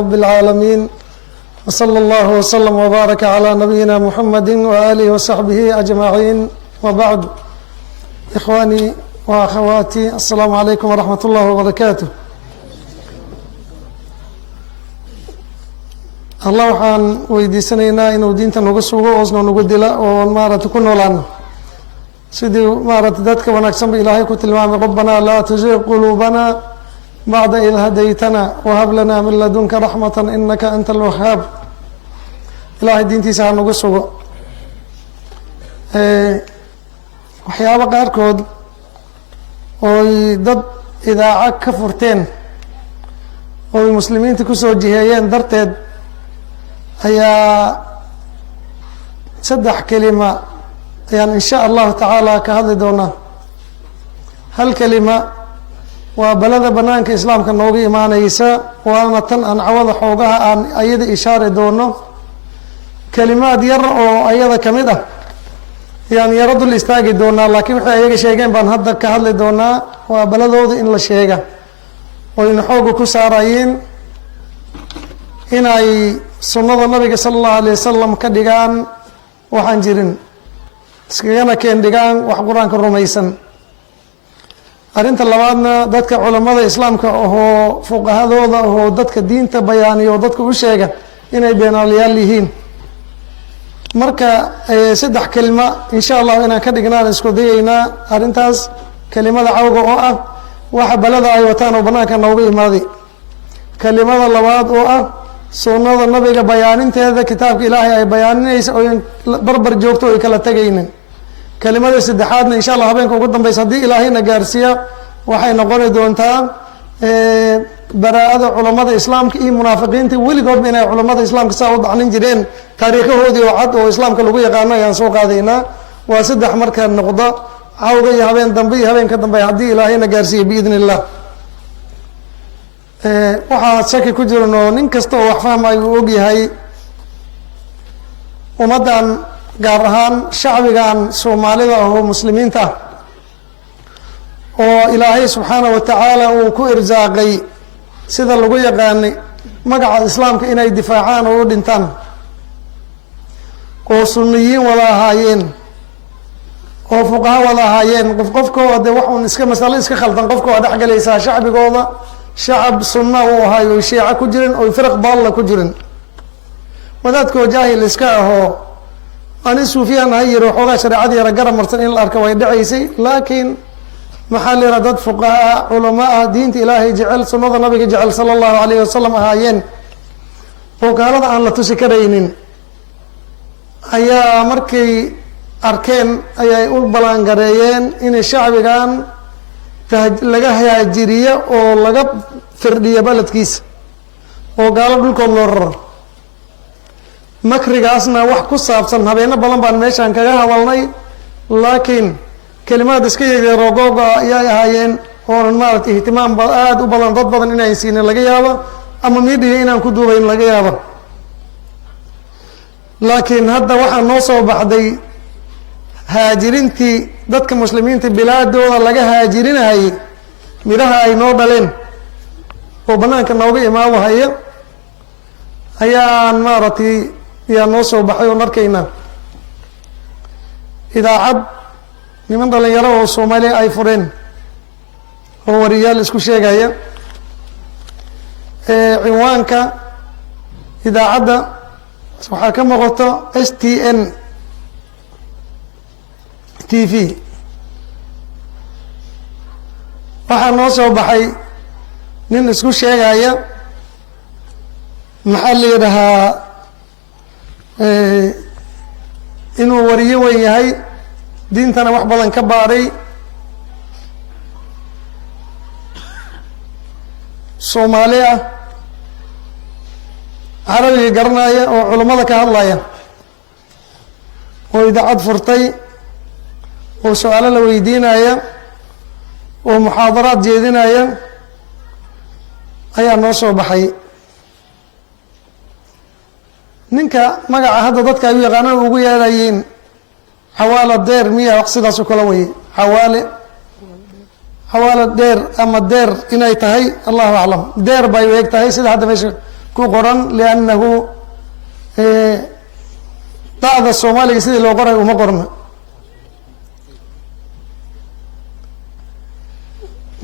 رب العالمين وصلى الله وسلم وبارك على نبينا محمد وآله وصحبه أجمعين وبعد. إخواني وأخواتي السلام عليكم ورحمة الله وبركاته. الله waxaan weydiisanaynaa inuu diinta nagu sugo oosna nagu dila oo maaragtay ku noolaano sidii maaragtay dadka wanaagsan ba ilaahay ku tilmaamay rabbana laa tuzigh qulubana bacda id hadaytana wahab lana min ladunka raxmatan inaka anta alwahaab. ilaahay diintiisa ha nagu sugo. waxyaabo qaarkood ooy dad idaaca ka furteen ooy muslimiinta kusoo jiheeyeen darteed ayaa saddex kelima ayaan in sha allahu tacaala ka hadli doonaa. hal kelima waa balada banaanka islaamka nooga imaaneysa, waana tan aan cawada xoogaha aan ayada ishaari doono. kelimaad yar oo ayada kamid ah ayaan yaro dul istaagi doonaa, laakiin waxay ayaga sheegeen baan hadda ka hadli doonaa. waa baladooda in la sheega oyna xooga ku saarayeen inay sunnada nabiga sala allahu alayh wasalam ka dhigaan waxaan jirin, iskagana keen dhigaan wax qur-aanka rumaysan. arrinta labaadna dadka culamada islaamka ahoo fuqahadooda ahoo dadka diinta bayaaniya oo dadka u sheega inay beenaalayaal yihiin. marka saddex kelima insha allahu inaan ka dhignaan isku dayeynaa. arrintaas kelimada cawga oo ah waxa balada ay wataan oo banaanka nooga imaaday. kelimada labaad oo ah sunnada nabiga bayaaninteeda kitaabka ilaahay ay bayaaninaysa oo barbar joogto ay kala tegaynin. kelimada saddexaadna insha allah habeenka ugu dambeysa haddii ilaahayna gaarsiiya waxay noqoni doontaa baraa-ada culamada islaamka iyo munaafiqiinta weligoodba inay culamada islaamka saa u dacnin jireen taariikhahoodii oo cad oo islaamka lagu yaqaano ayaan soo qaadaynaa. waa saddex markaa noqda cawga iyo habeen dambe iyo habeenka dambe haddii ilaahayna gaarsiiya biidn illah. waxaa shaki ku jiran oo nin kasta oo wax fahmayo uu ogyahay ummaddan gaar ahaan shacbigan soomaalida ahoo muslimiinta ah oo ilaahay subxaanah wa tacaala uu ku irsaaqay sida lagu yaqaanay magaca islaamka inay difaacaan oo u dhintaan, oo sunniyiin wada ahaayeen, oo fuqaha wada ahaayeen. qofkooda dee wax uun iska masalo iska khaldan qofka waa dhex galaysaa. shacbigooda shacab sunna uu ahay oy shiica ku jirin oy firaq baalla ku jirin. wadaadkoo jaahil iska ahoo ani suufiyaan ha yiri waxoogaa shareecadii yara garab marsan in la arka way dhacaysay, laakiin maxaa la yihaha dad fuqahaa culama ah diinta ilaahay jecel sunnada nabiga jecel sala allahu alayhi wasalam ahaayeen oo gaalada aan la tusi karaynin ayaa markay arkeen ayay u ballaangareeyeen in shacbigan laga haajiriyo oo laga firdhiyo beledkiisa oo gaalo dhulkood loo raro. makrigaasna wax ku saabsan habeeno badan baan meeshaan kaga hadalnay, laakiin kelimaad iska yageerogooga ayay ahaayeen oonan maaragtay ihtimaam aada u badan dad badan inaan siinin laga yaabo, ama miidhiya inaan ku duubayn laga yaabo. laakiin hadda waxaa noo soo baxday haajirintii dadka muslimiinta bilaadooda laga haajirinayay midhaha ay noo dhaleen oo banaanka nooga imaawahaya ayaan maaragtay ayaa noo soo baxay oon arkaynaa. idaacad niman dhalinyaro oo soomaaliya ay fureen oo wariyaal isku sheegaya. cinwaanka idaacadda waxaa ka muuqato STN TV. waxaa noo soo baxay nin isku sheegaya maxaa la yidhahaa inuu wariyo weyn yahay, diintana wax badan ka baaray, soomaali ah, carabiga garanaya oo culammada ka hadlaya, oo idaacad furtay, oo su-aalo la weydiinaya, oo muxaadaraad jeedinaya ayaa noo soo baxay. ninka magaca hadda dadka ay u yaqaanaan ugu yeedhayiin xawaalo deer miya wax sidaas oo kale weye. xawaalo deer ama deer inay tahay allahu aclam. deer bay u eg tahay sida hadda meesha كقرن لأنه بعض الصومالي سيدي لو قرن وما قرن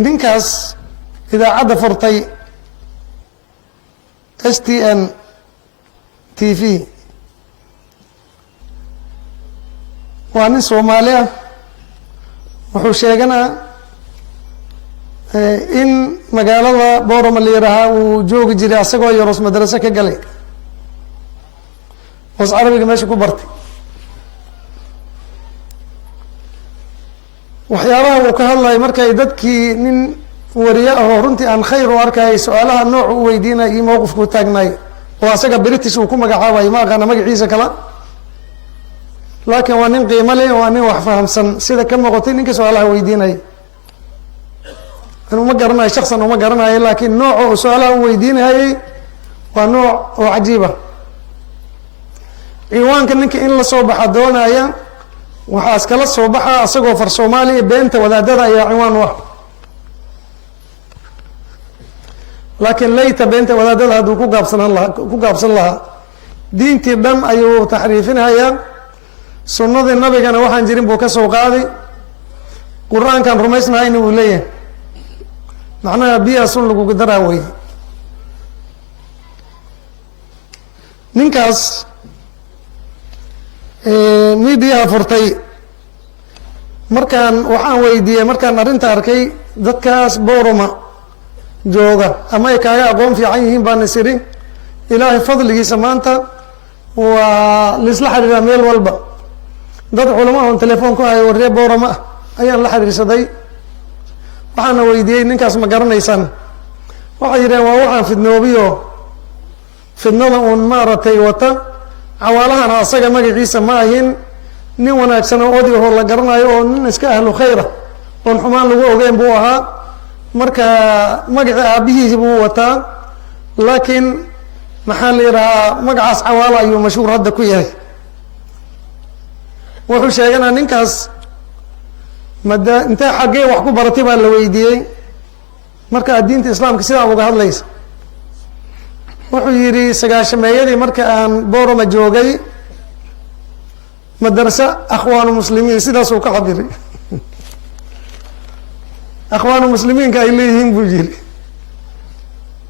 ninkaas idaacadda furtay STN TV waa nin Soomaali ah wuxuu sheeganaa in magaalada Boorama la yiraahdo uu joogi jiray asagoo yaros madrasa ka galay was Carabiga meesha ku bartay waxyaabaha uu ka hadlay markay dadkii nin wariye ah oo runtii aan khayr u arkay su'aalaha nooc u weydiinay iyo mowqifku taagnay oo asaga British uu ku magacaabay ma aqaan magaciisa kala laakiin waa nin qiimo leh waa nin wax fahamsan sida ka muuqatay ninka su'aalaha weydiinay أنا ما قرنا شخصا وما قرنا لكن نوع سؤاله ويدينه ونوع عجيبة إيوان كنك إن لصوبح دونا يا وحاس كلا صوبح أصقوا فر صومالي بنت ولا درا يا عوان واحد لكن ليت بنت ولا درا هذا كوكابسن الله دين تبدم أيو تحريفنا يا سنة النبي كان واحد جريم بوكا سوقادي قرآن كان رميسنا هاي نوليه معناها بيها سلوك قدرها وي نينكاس ميديا فرتي مركان وحان ويديه مركان أرنتا أركي dadkaas Boorama jooga ama ay kaaga aqoon fiican yihiin baan nasirin ilaahay fadligiisa maanta waa lisla xiriira meel walba dad culamo oo telefoon ku hay waree Boorama ayaan la xiriirsaday waxaan weydiiyay ninkaas ma garanaysaan waxa yireen waa waxaan fidnoobiyo fidnada oo maaratay wata cawaalahan asaga magaciisa ma ahin nin wanaagsan oo oday oo la garanayo oo nin iska ahlu khayra oo xumaan lagu ogeyn buu ahaa marka magaca aabihiisa buu wataa laakiin maxaa la yiraahdaa magacaas cawaala ayuu mashhuur hadda ku yahay wuxuu sheeganaa ninkaas ماذا أنت حقي وحكو برتبة اللويدية مركا الدين الإسلام كسيرة أبو قهد ليس وحيري سقاش ميدي مركا أن بورو مجوغي مدرسة أخوان المسلمين سيدا سوق حضيري أخوان المسلمين كايليهم بجيلي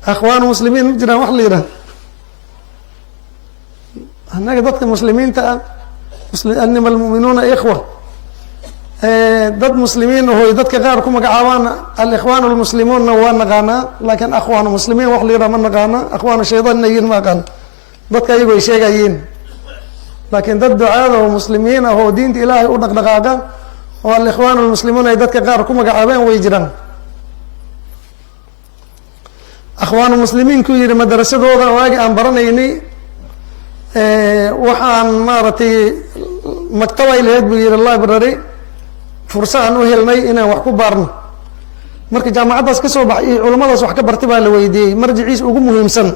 أخوان المسلمين مجرى وحليرا هناك ضدك المسلمين أنما المؤمنون إخوة ضد مسلمين وهو ضد كغير كم قعوان الإخوان المسلمون نوان نغانا لكن أخوان المسلمين وحلي رمنا نغانا أخوان الشيطان نيين ما كان ضد كيجوا شيء جايين لكن ضد دعاء المسلمين وهو دين إلهي ودق دقاقة والإخوان المسلمون ضد كغير كم قعوان ويجران أخوان المسلمين كوير مدرسة دوغا واجي أنبرنيني وحان مارتي مكتبة إلهي بير الله برري فرصة أنه هلني إنا وحكو بارنا مركز جامعة داس كسو بحي علماء داس وحكا برتبها لويدي مرجعيس ugu muhiimsan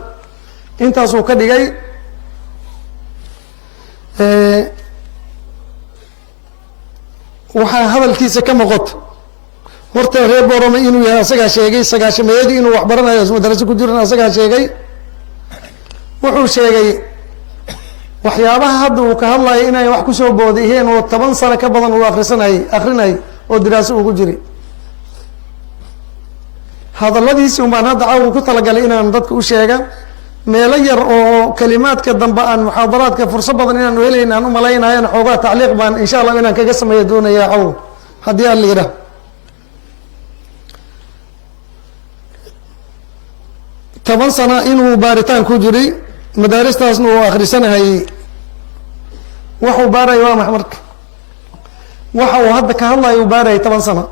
intaas oo ka dhigay waxa hadalkiisa ka muuqat horta reer Boorama inuu yahay asaga sheegay sagaashameeyadii inuu wax baranayo madrasa ku jirna asaga sheegay wuxuu sheegay waxyaabaha hadda uu ka hadlayo inay wax ku soo boodiyeen oo 10 sano ka badan uu akhrinay oo diraaso ugu jiri hadalladiisa uu maana dacwo ku talagalay inaan dadka u sheega meel yar oo kalimaadka dambe aan muhaadaraadka fursad badan inaan weelayna aan u maleynayaan xoogaa tacliiq baan insha Allah inaan kaga sameeyo doonaya caw hadii aan leeyahay 10 sano inuu baaritaan ku jiray مدارسنا uu akhrisanahay wuxuu baaray waa maxmarka waxa uu hadda ka hadlayo baaray 10 sano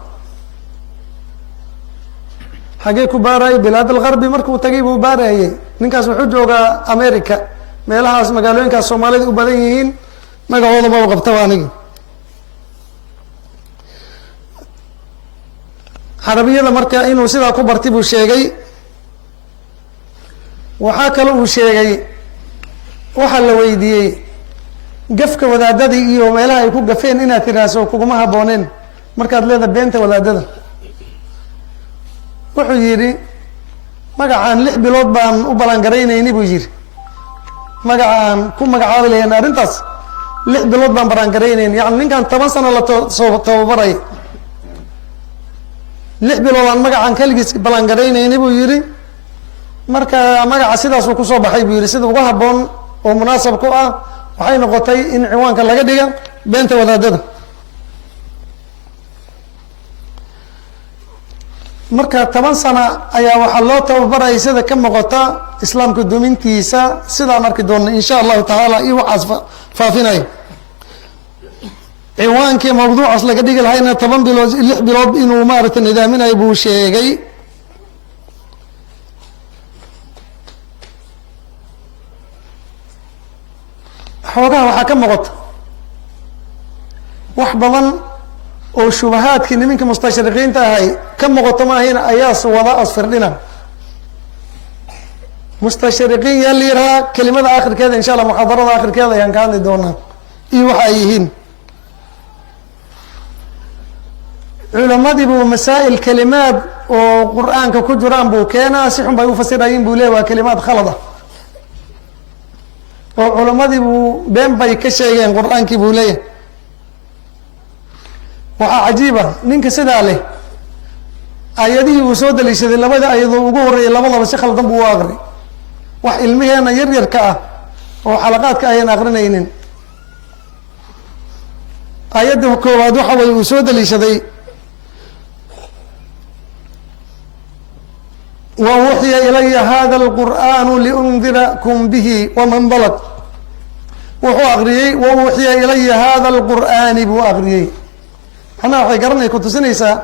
xagee ku baaray bilaad al-gharbi markuu tagay buu baarayay ninkaas wuxuu joogaa America meelahaas magaalooyinka Soomaalida u badan yihiin magacooda ma qabtaa aniga Arabiyada marka inuu sida ku bartay buu sheegay waxa kale uu sheegay waxa la weydiiyay gafka wadaadadii iyo meelaha ay ku gafeen inaad tiraaso kuma habooneen markaad leedahay beenta wadaadada wuxuu yiri magacaan 6 bilood baan u balangaraynaynay buu yiri magacaan ku magacaabi lahayn arrintaas 6 bilood baan balangaraynayn yani ninkan 10 sano la soo tababaray 6 bilood aan magacaan kaligiis balangaraynaynay buu yiri marka magaca sidaas uu ku soo baxay buu yiri sida ugu haboon oo munaasab ku ah waxay noqotay in ciwaanka laga dhiga beenta wadaadada marka 10 sano ayaa waxa loo tababaray sida ka muuqata islaamka dumintiisa sida markii doona insha Allah taala iyo waxaas faafinay ciwaankii mawduucaas laga dhigi lahayna 10 bilood 6 bilood inuu maaragtay nidaaminay buu sheegay xoogaha waxaa ka muuqata wax badan oo shubahaadkii niminka mustashriqiinta ahay ka muuqato maahayna ayaas wada asfirdhina mustashriqiin yaa la yidhahaa kelimada akhirkeeda insha allah muxaadarada akhirkeeda ayaan ka hadli doonaa iyo waxa ay yihiin culamadii buu masaa'il kelimaad oo qur-aanka ku jiraan buu keenaa si xun bay u fasirayiin buu leeyahy waa kelimaad khalad ah oo culamadii buu been bay ka sheegeen qur-aankii buu leeyahay waxaa cajiiba ninka sidaa leh ayadihii uu soo daliishaday labada ayadoo ugu horreeyay labadaba si khaldan buu u aqri wax ilmiheena yar yarka ah oo xalaqaadka ayaan aqrinaynin ayadda koowaad waxa way uu soo daliishaday wa uxiya ilaya hada alqur'anu liundirakum bihi waman balag wuxuu aqriyey wa uxiya ilaya hada alqur'ani buu aqriyey macnaha waxay garanay ku tusinaysaa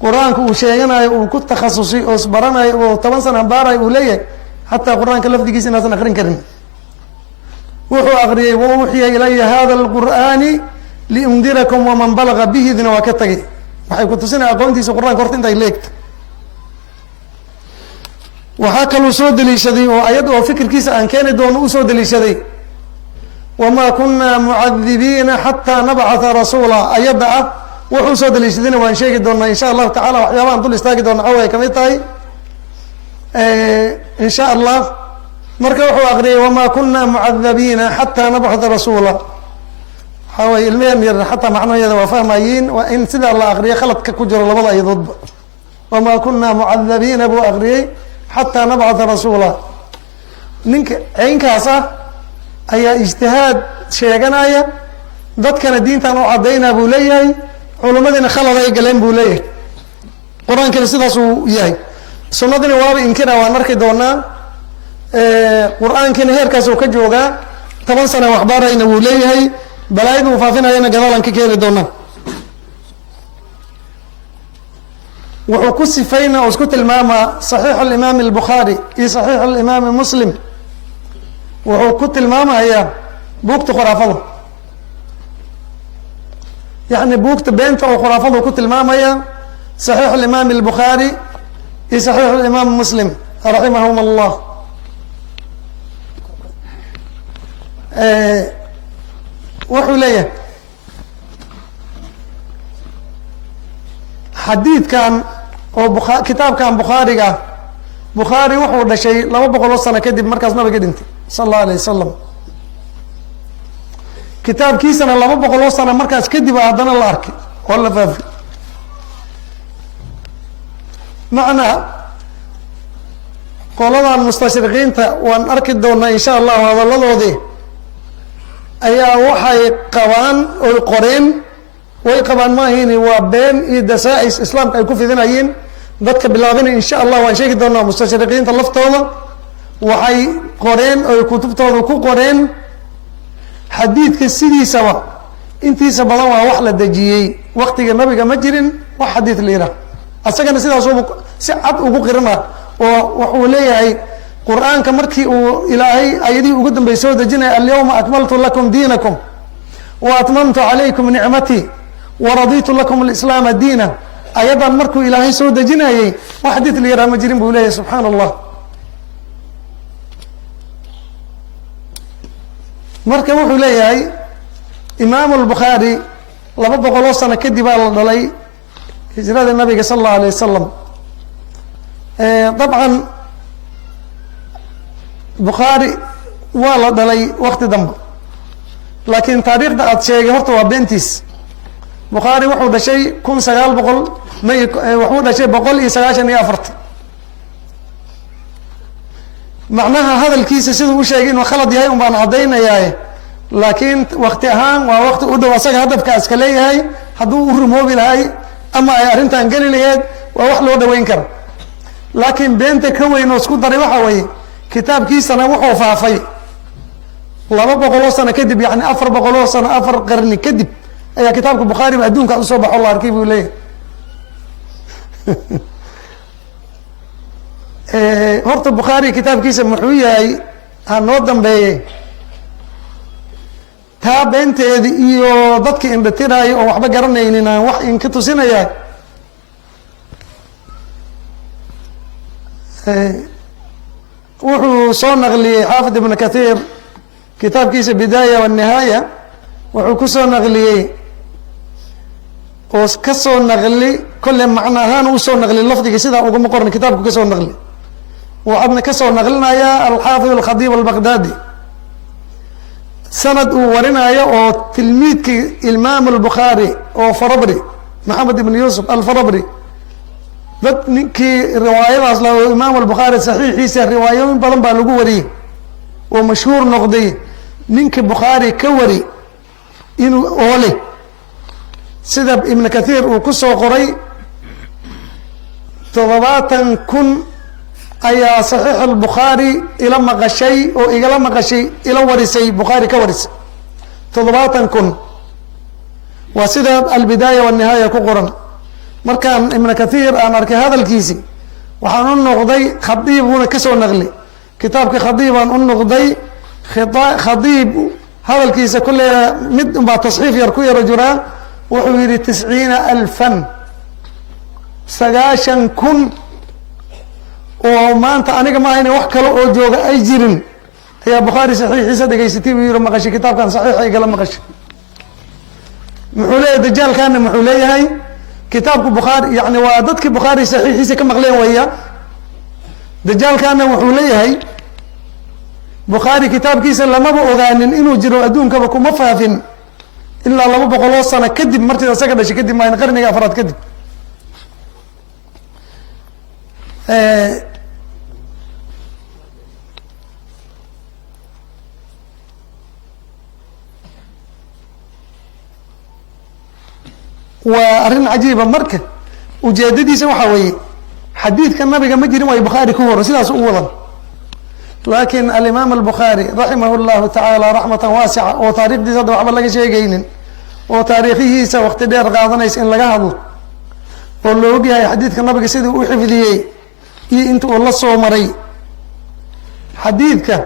qur-aanka uu sheeganayo uu ku takhasusay oo isbaranayo oo 10 sana baarayo uu leeyahay xataa qur-aanka lafdigiisa inaasan aqrin karin wuxuu aqriyey wa uxiya ilaya hada alqur'ani liundirakum waman balaga bihidna waa ka tagay waxay ku tusinaya aqoontiisa qur-aanka horta intay leegta waxaa kaluu soo daliishaday oo ayad oo fikirkiisa aan keeni doono usoo daliishaday wamaa kunaa mucadibiina xataa nabcatha rasuula ayadda ah wuxuu soo daliishadayna waan sheegi doonaa insha allahu tacala waxyaabahan dul istaagi doona xawa ay kamid tahay insha allah marka wuxuu aqriyay wamaa kunaa mucadabiina xataa nabcatha rasuula waxaa way ilmehen yar xataa macnaheeda waa fahmayiin waa in sidaa la aqriyay khaladka ku jiro labada ayadoodba wamaa kunaa mucadabiina buu aqriyey xataa nabcatha rasuula ninka caynkaas ah ayaa ijtihaad sheeganaya dadkana diintan u cadaynaa buu leeyahay culamadiina khalad ay galeen buu leeyahay qur-aankina sidaas uu yahay sunnadina waaba inkira waan arki doonaa qur-aankina heerkaas uu ka joogaa 10 sana waxbaarayna wuu leeyahay balaayada uu faafinayana gadaalan ka keeni doonaa wuxuu ku sifayna oo isku tilmaamaa saxiix alimaam albukhaari iyo saxiix alimaam muslim wuxuu ku tilmaamayaa buugta khuraafada yani buugta beenta oo khuraafada ku tilmaamaya saxiix alimaam albukhaari iyo saxiix alimaam muslim raximahum allah wuxuu leeyahay xadiidkan oo kitaabkan bukhaariga bukhaari wuxuu dhashay 200 sano kadib markaas nabiga dhintay sala allahu alayh wasalam kitaabkiisana 200 sano markaas kadib haddana la arkay oo la faafi macnaa qoladan mustashriqiinta waan arki doonaa insha allahu hadaladoodii ayaa waxay qabaan oy qoreen way qabaan maahini waa been iyo dasaa-is islaamka ay ku fidinayeen dadka bilaabina insha allah waan sheegi doonaa mustashriqiinta laftooda waxay qoreen oy kutubtooda ku qoreen xadiidka sidiisaba intiisa badan waa wax la dejiyey waktiga nabiga ma jirin wax xadiid la yidhaah asagana sidaasuuba si cad ugu qirina oo wuxuu leeyahay qur-aanka markii uu ilaahay ayadihii ugu dambey soo dejinaya alyawma akmaltu lakum diinakum wa atmamtu calaykum nicmatii waraditu lakum alislaama diina ayadan markuu ilaahay soo dejinayey wax xadiid la yaraha ma jirin buu leeyahay subxaana allah marka wuxuu leeyahay imaamu albukhaari 200 sano kadib baa la dhalay hijrada nabiga sala allahu alayh wasalam dabcan bukhaari waa la dhalay wakti dambe laakiin taariikhda aad sheegay horta waa beentiis bukhaari wuxuu dhashay 1900 wuxuu dhashay 194 macnaha hadalkiisa siduu u sheegay inuu khalad yahay un baan caddaynayaa laakiin wakti ahaan waa wakti u dhow asaga hadafka iska leeyahay hadduu u rumoobi lahay ama ay arrintan geli laheed waa wax loo dhaweyn kara laakiin beenta ka weyn oo isku daray waxa weeye kitaabkiisana wuxuu faafay 200 sano kadib yani 400 sano 4 qarni kadib ayaa kitaabka bukhaari ba adduunka usoo baxo la arkay buu leeyahay horta bukhaari kitaabkiisa muxuu yahay ha noo dambeeyey taa beenteedi iyo dadka indhatiraayo oo waxba garanaynin aan wax inka tusinaya wuxuu soo naqliyey xaafid ibn kathir kitaabkiisa bidaaya wanihaaya wuxuu ku soo naqliyey oo ka soo naqli kolle macno ahaan uu soo naqli lafdiga sidaa ugama qoran kitaabku ka soo naqli waxaadna ka soo naqlinayaa alxaafid alkhadiib albaqdaadi sanad uu warinayo oo tilmiidkii imaam albukhaari oo farabri maxamed ibn yuusuf alfarabri dad ninkii riwaayadaas la imaam albukhaari saxiixiisa riwaayooyin badan baa lagu wariyey oo mashhuur noqday ninka bukhaari ka wari inuu oole sida ibn kathir uu ku soo qoray 70,000 ayaa saxiix albukhaari ila maqashay oo igala maqashay ila warisay bukhaari ka warisay 70,000 waa sida albidaaya wanihaaya ku qoran markaan ibn kathir aan arkay hadalkiisi waxaan u noqday khadiibuna ka soo naqli kitaabka khadiibaan u noqday khadiib hadalkiisa kulle mid unbaa tasxiif yar ku yaro jiraa wuxuu yihi 90,000 90,000 oo maanta aniga ma hayna wax kale oo jooga ay jirin ayaa bukhaari saxiixiisa dhegaysatay buu yihi maqashay kitaabkan saxiixa igala maqashay muxuu leeyahay dajaalkana muxuu leeyahay kitaabku bukhaari yani waa dadkii bukhaari saxiixiisa ka maqleen waya dajaalkana wuxuu leeyahay bukhaari kitaabkiisa lamaba ogaanin inuu jiro adduunkaba kuma faafin ilaa 200 sano kadib martii isaga dhashay kadib maan qarniga afraad kadib waa arrin cajiiba marka ujeedadiisa waxaa weeye xadiidka nabiga ma jirin waayo bukhaari ku horo sidaas u wadan laakin alimaam albukhaari raximah llahu tacaala raxmatan waasica oo taarikhdiisa hadda waxba laga sheegaynin oo taariikhihiisa wakti dheer qaadanaysa in laga hadlo oo la ogyahay xadiidka nabiga sidii u xifdiyey iyo inta uu la soo maray xadiidka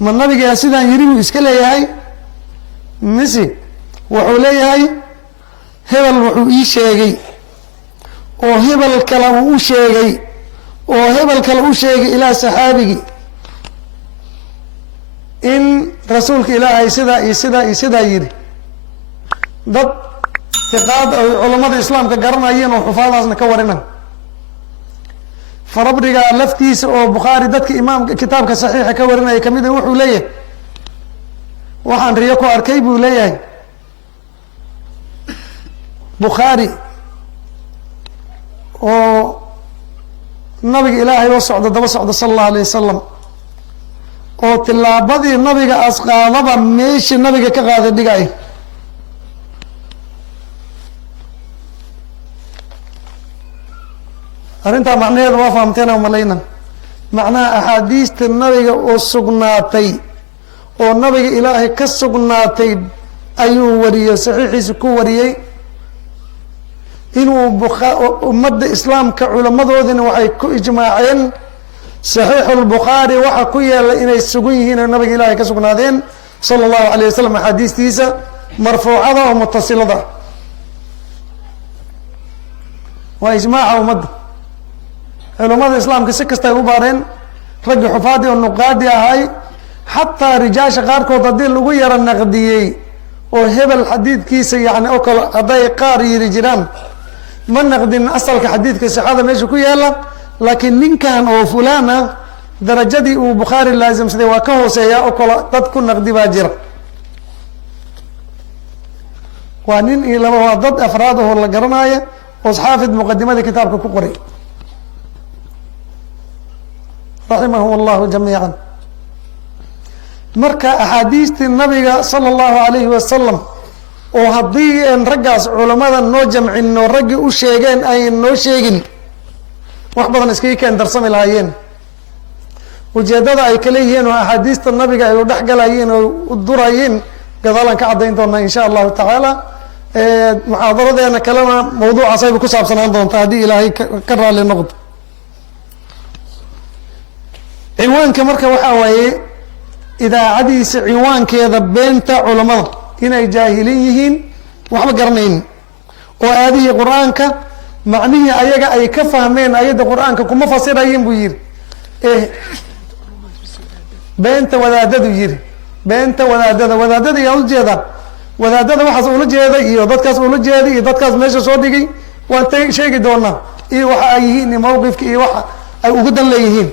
ma nabiga sidaan yiri buu iska leeyahay mise wuxuu leeyahay hebel wuxuu ii sheegay oo hebel kale uu u sheegay oo hebel kale u sheegay ilaa saxaabigii in rasuulka ilaahay sidaa iyo sidaa iyo sidaa yidhi dad tiqaad ay culamada islaamka garanayeen oo xufaadaasna ka warinan farabriga laftiisa oo bukhaari dadka imaamka kitaabka saxiixa ka warinaya kamid a wuxuu leeyahay waxaan riyo ku arkay buu leeyahay bukhaari oo nabiga ilaahay oo socda daba socda sala allahu alayh wasalam oo tilaabadii nabiga asqaadaba meeshii nabiga ka qaada dhigay arrintaa macnaheeda waa fahamteen oo malayna macnaha axaadiista nabiga oo sugnaatay oo nabiga ilaahay ka sugnaatay ayuu wariyey saxiixiisa ku wariyey inuu ummadda islaamka culamadoodina waxay ku ijmaaceen saxiixu lbukhaari waxa ku yeela inay sugan yihiin oo nabiga ilaahay ka sugnaadeen sala allahu alayh wasalam axaadiistiisa marfuucada oo mutasilada waa ijmaaca ummadda culamada islaamka si kasta ay u baareen raggi xufaadi oo nuqaadi ahay xataa rijaasha qaarkood haddii lagu yaro naqdiyey oo hebel xadiidkiisa yani oo kale hadday qaar yiri jiraan ma naqdin asalka xadiidka sixada meesha ku yaala laakiin ninkan oo fulaan ah darajadii uu bukhaari laasimsaday waa ka hooseeyaa oo kale dad ku naqdi baa jira. waa nin iyo laba, waa dad afraad oo la garanaya oo xaafid muqadimada kitaabka ku qoray raximahum allahu jamiican. marka axaadiistii nabiga sala allahu alayhi wasalam oo haddii aan raggaas culamada noo jamcino raggii u sheegeen ayn noo sheegin wax badan iskaga keen darsami lahaayeen. ujeedada ay kala yihiin oo axaadiista nabiga ay u dhex galayeen oo u durayeen gadaalaan ka caddayn doonaa insha allahu tacaala. muxaadaradeena kalena mawduucaas ayba ku saabsanaan doontaa haddii ilaahay ka raali noqdo. ciwaanka marka waxaa waaye idaacadiisa ciwaankeeda beenta culamada inay jaahiliin yihiin waxba garanaynin oo aadihii qur-aanka macnihii ayaga ay ka fahmeen ayadda qur-aanka kuma fasirayeen buu yihi. beenta wadaadadu yihi beenta wadaadada wadaadada yaa ujeedaa wadaadada waxaas ula jeeday iyo dadkaas ula jeeday iyo dadkaas meesha soo dhigay waan ta sheegi doonaa iyo waxa ay yihiin iyo mawqifka iyo waxa ay ugu dan leeyihiin.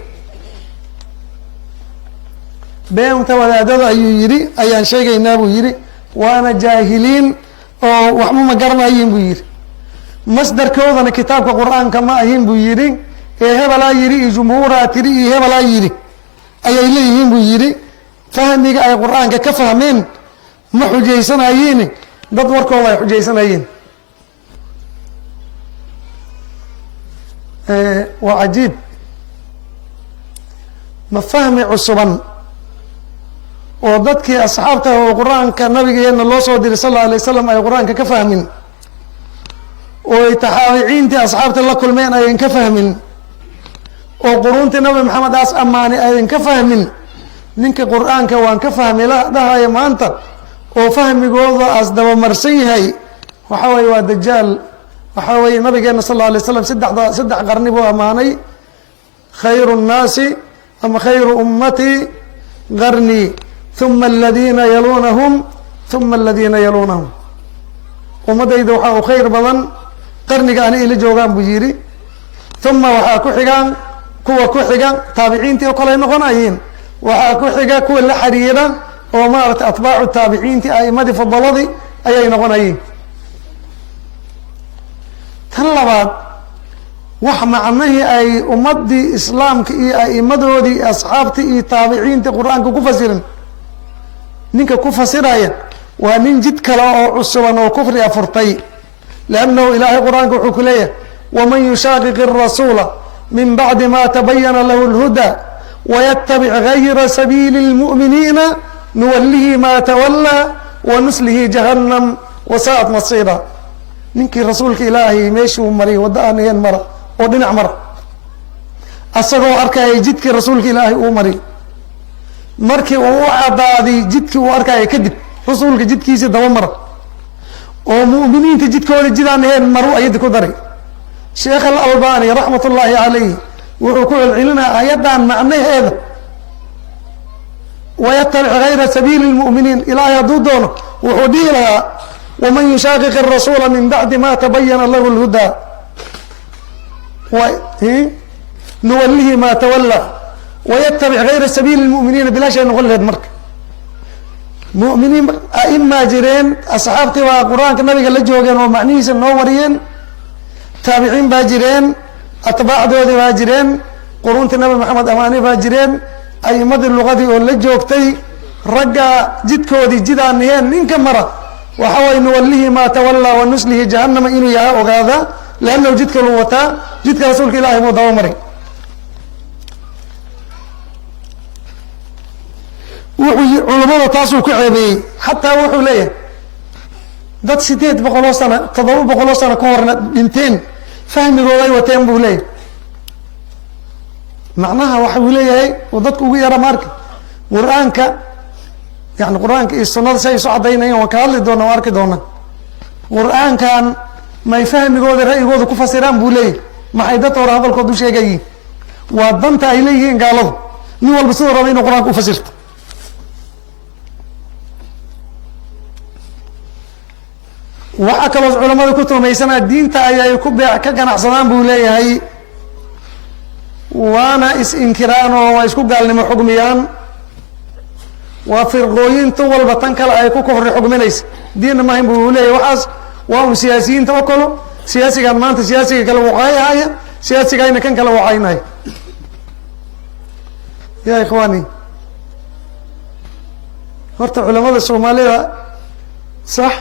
beenta wadaadada ayuu yihi ayaan sheegaynaa buu yihi waana jaahiliin oo waxba ma garanayin buu yihi. masdarkoodana kitaabka qur-aanka ma ahin buu yihi ee hebelaa yihi iyo jumhuuraa tiri iyo hebelaa yihi ayay leeyihiin buu yihi. fahmiga ay qur-aanka ka fahmeen ma xujaysanayeen dad warkooda ay xujaysanayeen. waa cajiib ma fahmi cusuban oo dadkii asxaabta oo qur-aanka nabigeena loo soo diray sal alla alay wasalam ay qur-aanka ka fahmin oo ay taxaabiciintii asxaabta la kulmeen ayan ka fahmin oo quruuntii nabi maxamed aas ammaani ayan ka fahmin. ninka qur-aanka waan ka fahmi la dhahaya maanta oo fahmigooda as dabamarsan yahay waxa weye waa dajaal. waxa weye nabigeena sal alla alay slam saddex qarni buu ammaanay khayru nnaasi ama khayru ummati qarni uma aladiina yalunahum uma aladiina yalunahum. ummadayda waxaa u khayr badan qarniga ani ila joogaan buu yihi. uma waxaa ku xigaan kuwa ku xiga taabiciintii oo kale ay noqonayiin. waxaa ku xiga kuwa la xiriira oo maaragtay atbaacu taabiciinti aimadii fadaladii ayay noqonayiin. tan labaad wax macnihii ay ummadii islaamka iyo aimadoodii asxaabtii iyo taabiciintii qur-aanka ku fasirin ninka ku fasiraya waa nin jid kale oo cusuban oo kufri afurtay. liannahu ilaahay qur-aanka wuxuu ku leeyahay waman yushaaqiq الrasuula min bacdi ma tabayana lahu اlhuda waytabic gayra sabiili اlmu'miniina nuwalihi ma tawalaa wanuslihi jahannam wasaat masiira. ninkii rasuulka ilaahay meeshuu mariy wadda aan ahayn mara oo dhinac mara asagoo arkaya jidkii rasuulka ilaahay uu mariy markii uu u cadaaday jidkii uu arkaya kadib rasuulka jidkiisii daba mara oo mu'miniinta jidkooda jidaan ahayn maru ayadi ku daray. sheekh alalbani raxmat ullaahi calayh wuxuu ku celcelinaya ayadan macnaheeda wayatabic gayra sabiili lmu'miniin ilaahay hadduu doono wuxuu dhihi lahaa waman yushaaqiq الrasuula min bacdi ma tabayana lahu اlhudaa nuwalihi ma tawala waytabic gayra sabiili اlmu'miniina bilaashay noqon laheed. marka mu'miniin aimaa jireen asxaabtii baa qur-aanka nabiga la joogeen oo macnihiisa noo wariyeen. taabiciin baa jireen atbaacdoodii baa jireen quruuntii nabi maxamed amaani baa jireen aimadii luqadii oo la joogtay. ragga jidkoodii jidaan aheen ninka mara waxa way nuwalihi ma tawalaa wanuslihi jahannama inuu yahay ogaada leannahu jidka lu wataa jidka rasuulka ilaahay buu daba maray. wuxuu culamada taasuu ku ceebeeyey xataa wuxuu leeyahay dad 800 sano 700 sano ka horna dhinteen fahmigooda ay wateen buu leeyahay. macnaha waxa uu leeyahay oo dadku ugu yara marka qur-aanka yani qur-aanka iyo sunnada si ay soo cadaynayeen waan ka hadli doona waan arki doona. qur-aankan may fahmigooda ra'yigooda ku fasiraan buu leeyahay maxay dad hore hadalkood u sheegayiin waa danta ay leeyihiin gaaladu nin walba sidoo raba inuu qur-aanka u fasirto. waxaa kaloo culamada ku tuhmaysanaa diinta ayay ku beec ka ganacsadaan buu leeyahay waana is-inkiraan oo waa isku gaalnimo xugmiyaan waa firqooyin tan walba tan kale ay ku kofri xugminaysa diinna maahayn buu leeyahy waxaas waa un siyaasiyiinta o kalo siyaasigaan maanta siyaasiga kale waqaayahaya siyaasigayna kan kale waqaynaya ya ikhwaani horta culamada soomaalida sax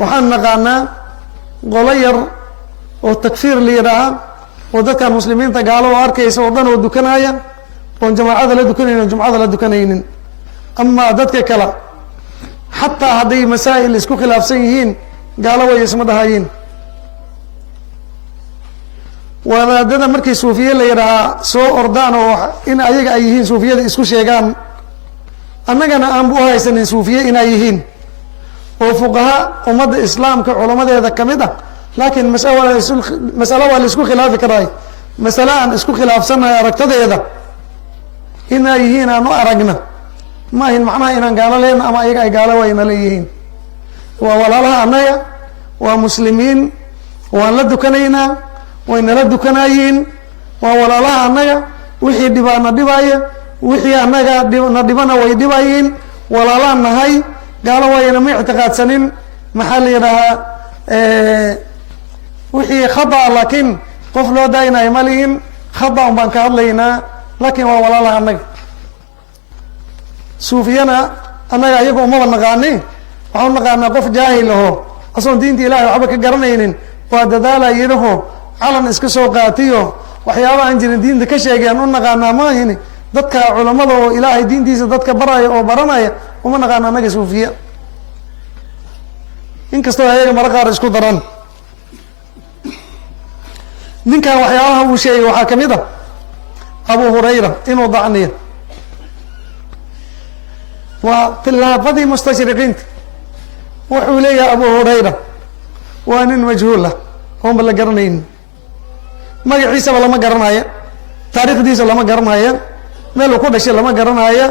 waxaan naqaanaa qolo yar oo takfiir la yidhaaha oo dadkan muslimiinta gaalo oo arkaysa oo dhan oo dukanaya oon jamaacada la dukanaynin o jumcada la dukanaynin amaa dadka kale xataa hadday masaa'il isku khilaafsan yihiin gaalo way isma dhahayiin wadaadada markii suufiye la yidhaahaa soo ordaan oo in ayaga ay yihiin suufiyada isku sheegaan annagana aan bu uhaysanin suufiye inay yihiin oo fuqaha ummadda islaamka culamadeeda kamid ah laakiin masalo waa la isku khilaafi karaay masale aan isku khilaafsanahay aragtadeeda inay yihiin aan u aragna ma ahin macnaha inaan gaalo leena ama ayaga ay gaalo wayna leeyihiin waa walaalaha annaga waa muslimiin waan la dukanaynaa waynala dukanayiin waa walaalaha annaga wixii dhibaa na dhibaaya wixii annaga na dhibana way dhibayiin walaalaan nahay gaalo wayna ma ictiqaadsanin maxaa la yidhahaa wixii khada laakiin qof loo daaynayo ma lihin khada un baan ka hadlaynaa laakiin waa walaalaha annaga suufiyana annaga ayaga umaba naqaani waxaan naqaanaa qof jaahil aho asoon diinta ilahay waxba ka garanaynin waa dadaalayidhaho calan iska soo qaatiyo waxyaaba aan jirin diinta ka sheegeen u naqaanaa maahini dadka culamada oo ilaahay diintiisa dadka baraya oo baranaya uma naqaana annaga suufiya inkastoo ayaga mara qaar isku daran ninkan waxyaabaha uu sheegay waxaa kamid a abu hurayra inuu dacniyo waa tilaafadii mustashriqiinta wuxuu leeyahay abu hurayra waa nin majhuul ah oonba la garanaynin magaciisaba lama garanaya taariikhdiisa lama garanaya meel uu ku dhashay lama garanaya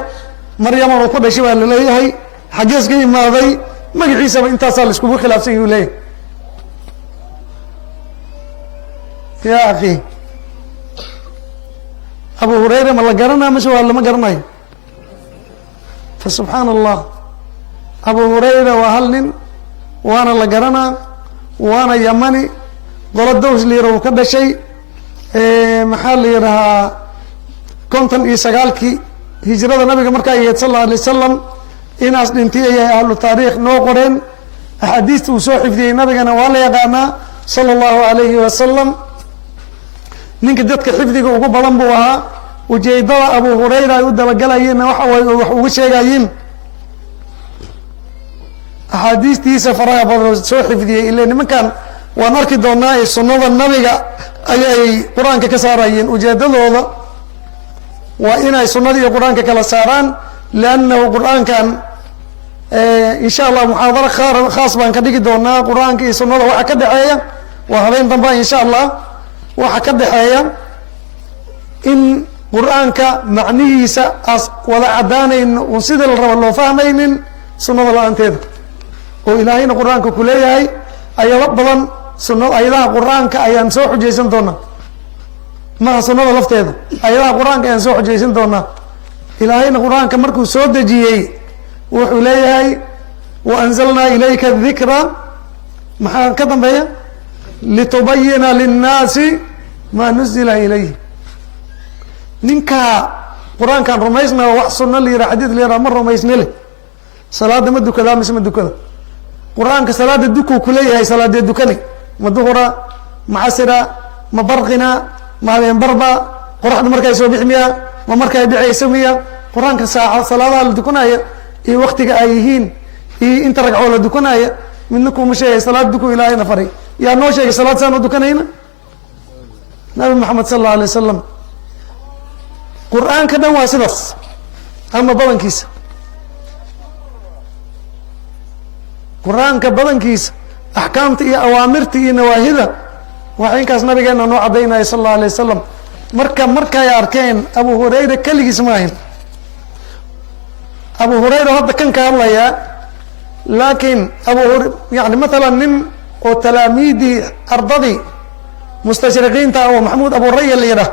maryaman uu ku dhashay baa laleeyahay xagees ka imaaday magaciisaba intaasaa la iskugu khilaafsan yuu leeyahay ya akhi abu hurayra ma la garanaa mase waa lama garanayo fa subxaana allah abu hurayra waa hal nin waana la garanaa waana yamani qolo dows liira uu ka dhashay maxaa la yidhahaa 59 hijrada nabiga markaa yahayd sal alla alay wasalam inaas dhintay ayay ahlu taariikh noo qoreen axaadiista uu soo xifdiyey nabigana waa la yaqaanaa sala allahu alayhi wasalam ninka dadka xifdiga ugu badan buu ahaa ujeedada abu hurayra ay u dabagalayeenna waxa way wax uga sheegayiin axaadiistiisa faraha badan soo xifdiyey ile nimankan waan arki doonaa ee sunnada nabiga ayay qur-aanka ka saarayeen ujeedadooda waa inay sunnada iyo qur-aanka kala saaraan liannahu qur-aankan insha allah muxaadaro khaas baan ka dhigi doonaa qur-aanka iyo sunnada waxa ka dhexeeya waa habeen damba insha allah waxa ka dhexeeya in qur-aanka macnihiisa as wada caddaanayn un sidii la rabo loo fahmaynin sunnada la-aanteeda oo ilaahayna qur-aanka ku leeyahay ayado badan ayadaha qur-aanka ayaan soo xujaysan doonaa maha sunnada lafteeda ayadaha qur-aanka ayaan soo xujaysan doonaa ilaahayna qur-aanka markuu soo dejiyey wuxuu leeyahay wa anzalnaa ilayka dikra maxaa ka dambeeya litubayina linnaasi maa nuzila ilayh ninkaa qur-aankan rumaysna wax sunno la yihah xadiid la yihah ma rumaysne leh salaada ma dukadaa mise ma dukada qur-aanka salaada dukuu kuleeyahay salaadee dukani ma duhura ma casira ma barqina ma habeen barba qoraxda markay soo bixi miya ma markay dhicayso miya qur-aanka saaca salaadaha la dukanaya iyo waktiga ay yihiin iyo inta ragcoo la dukanaya midna kuma sheegay salaad duku ilaahayna faray yaa noo sheegay salaad saan u dukanayna nabi maxamed sal alla alay wasalam qur-aanka dhan waa sidaas ama badankiisa qur-aanka badankiisa axkaamta iyo awaamirta iyo nawaahida waxa inkaas nabigeena noo cadaynaya sal allahu alay wasalam markay arkeen abu hurayra keligiis maahin abu hurayra hadda kan ka hadlayaa laakiin yani mathalan nin oo talaamiidii ardadii mustashriqiinta oo maxamuud abu raya la yidhaah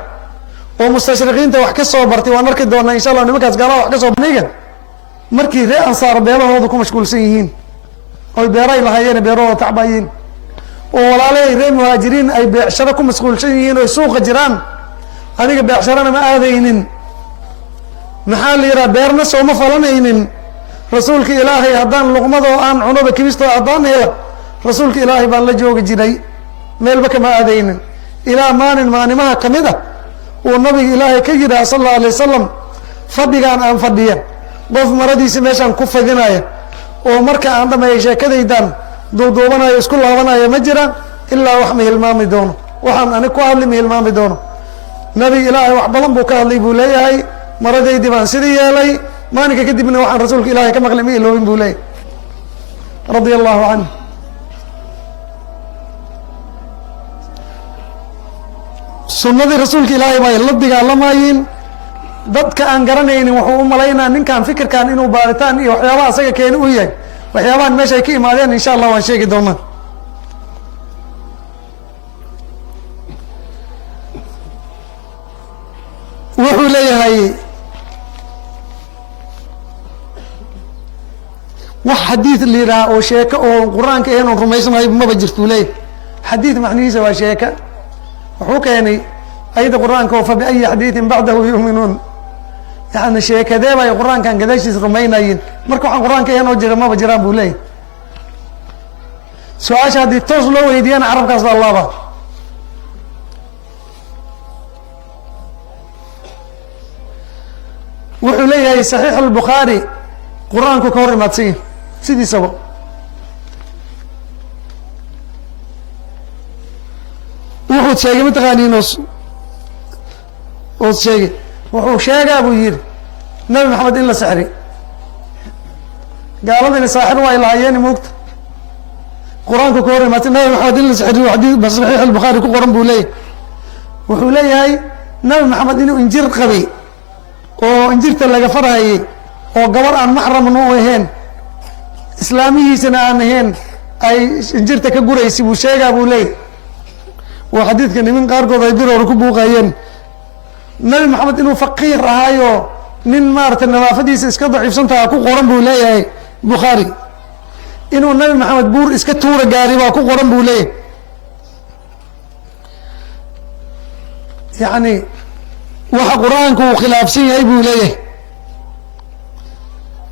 ومستشرقين توح كسو برتي ونركض دونا إن شاء الله نمكاس قالوا وح كسو بنيجا مركي رأي أنصار بيرو هذا مشغول سيين أو بيراي لهايين بيرو تعباين ولا لي رأي مهاجرين أي بعشركم مشغول سيين وسوق جيران هذيك بعشرنا ما آذينين محل يرى بيرنا سو ما فلانين رسولك إلهي هدان لقمة وأن عنوب كبيستو هدان هي رسولك إلهي بان لجوج جيري ميل بك ما آذينين إلى مان ما كمده والنبي إلهي كجدا صلى الله عليه وسلم فديان أن فديا قف مردي سماشان كفة جناية ومركا عندما يشاكد يدان دوبنا يسكول لابنا يمجرا إلا وحمه المامي دونه وحن أنا كوالي مه المامي دونه نبي إلهي وحبلن بوكا اللي بولي هاي مردي ديبان سيدي يالي مانك كدي من وحن رسولك إلهي كما قلمي اللي بين بولي رضي الله عنه sunnadii rasuulka ilaahay bay la dagaalamayeen dadka aan garanaynin wuxuu u malaynaa ninkan fikirkan inuu baaritaan iyo waxyaabaha asaga keeni u yahay waxyaabahan meesha ay ka imaadeen insha Allah waan sheegi doonaa wuxuu leeyahay wax xadiid liiraa oo sheeko oo quraanka inuu rumaysanayo ma jirto leeyahay xadiid macnihiisa waa sheeka وحكيني أيضا القرآن فبأي حديث بعده يؤمنون يعني شيء كذا يا القرآن كان قداش رميناين مركو عن القرآن كأنه وجر ما بجرام بولي سؤال هذه توصلوا ويدينا عرب كاس الله با وحليه صحيح البخاري قرآن كوري ماتسين سيدي سبب wuxuu sheegay mataqaaniin oo sheegay wuxuu sheegay buu yiri nabi maxamed in la sixri gaaladina saaxir waa ilaayeen moogta quraanka ku horeeyay nabi maxamed in la sixri xadiis sahih al-bukhari ku qoran buu leeyahay wuxuu leeyahay nabi maxamed inuu injir qabay oo injirta laga farayay oo gabar aan maxram u ahayn islaamihiisana aan ahayn ay injirta ka guraysay buu sheegay buu leeyahay وحديث كان من قارقود أي بيرو ركوب وقاين نبي محمد إنه فقير هايو نين مارت النوافديس إسكا ضعيف سنتها كو قرن بولاي بخاري إنه نبي محمد بور إسكا تورا قاربا كو قرن بولاي يعني وحا قرآنكو خلاف سي أي بولاي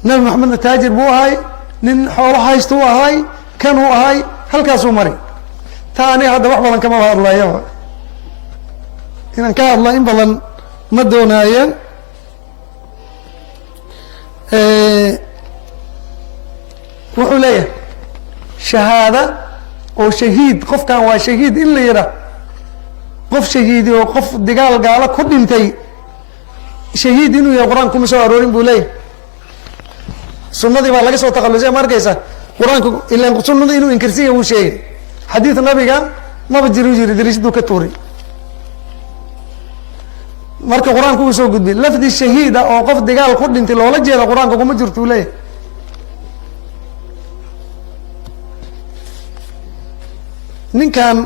نبي محمد التاجر بو هاي نين حوله هايستوا هاي كانوا هاي هل كاسو مري تاني هذا وحبا كما هذا الله يوم إن كان الله إن بلن مدونايا وحليه شهادة أو شهيد قف كان وشهيد إلا يرى قف شهيد وقف دقال قال كل انتي شهيد إنه يا قرآن كم سوى رورين بوليه سنة دي بالله سوى تخلصية ماركيسة قرآن إلا إن سنة إنه إنكرسيه هو شيء حديث النبي قال ما بجري وجري دريش دو كتوري marka quraanku uu soo gudbay lafdi shahiida oo qof dagaal ku dhintay loola jeedo quraanku kuma jirto leey ninkan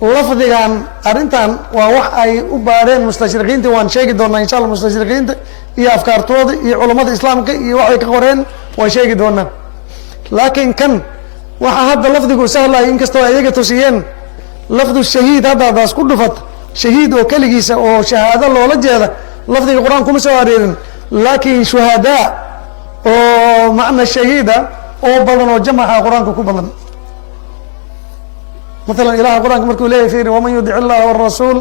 lafdigan arintan waa wax ay u baareen mustashriqiinta waan sheegi doonaa insha Allah mustashriqiinta iyo afkaartooda iyo culimada islaamka iyo waxay ka qoreen waan sheegi doonaa laakiin kan waxa hadda lafdigu sahlay in kastoo ayaga tusiyeen lafdu shahiid hadda daas ku dhufat shahiid oo kaligiisa oo shahaado loola jeeda lafdiga quraan kuma soo areerin laakiin shuhada oo macna shahiida oo badan oo jamaca quraanka ku badan مثلا إله القرآن كما تقول فيه ومن يطع الله والرسول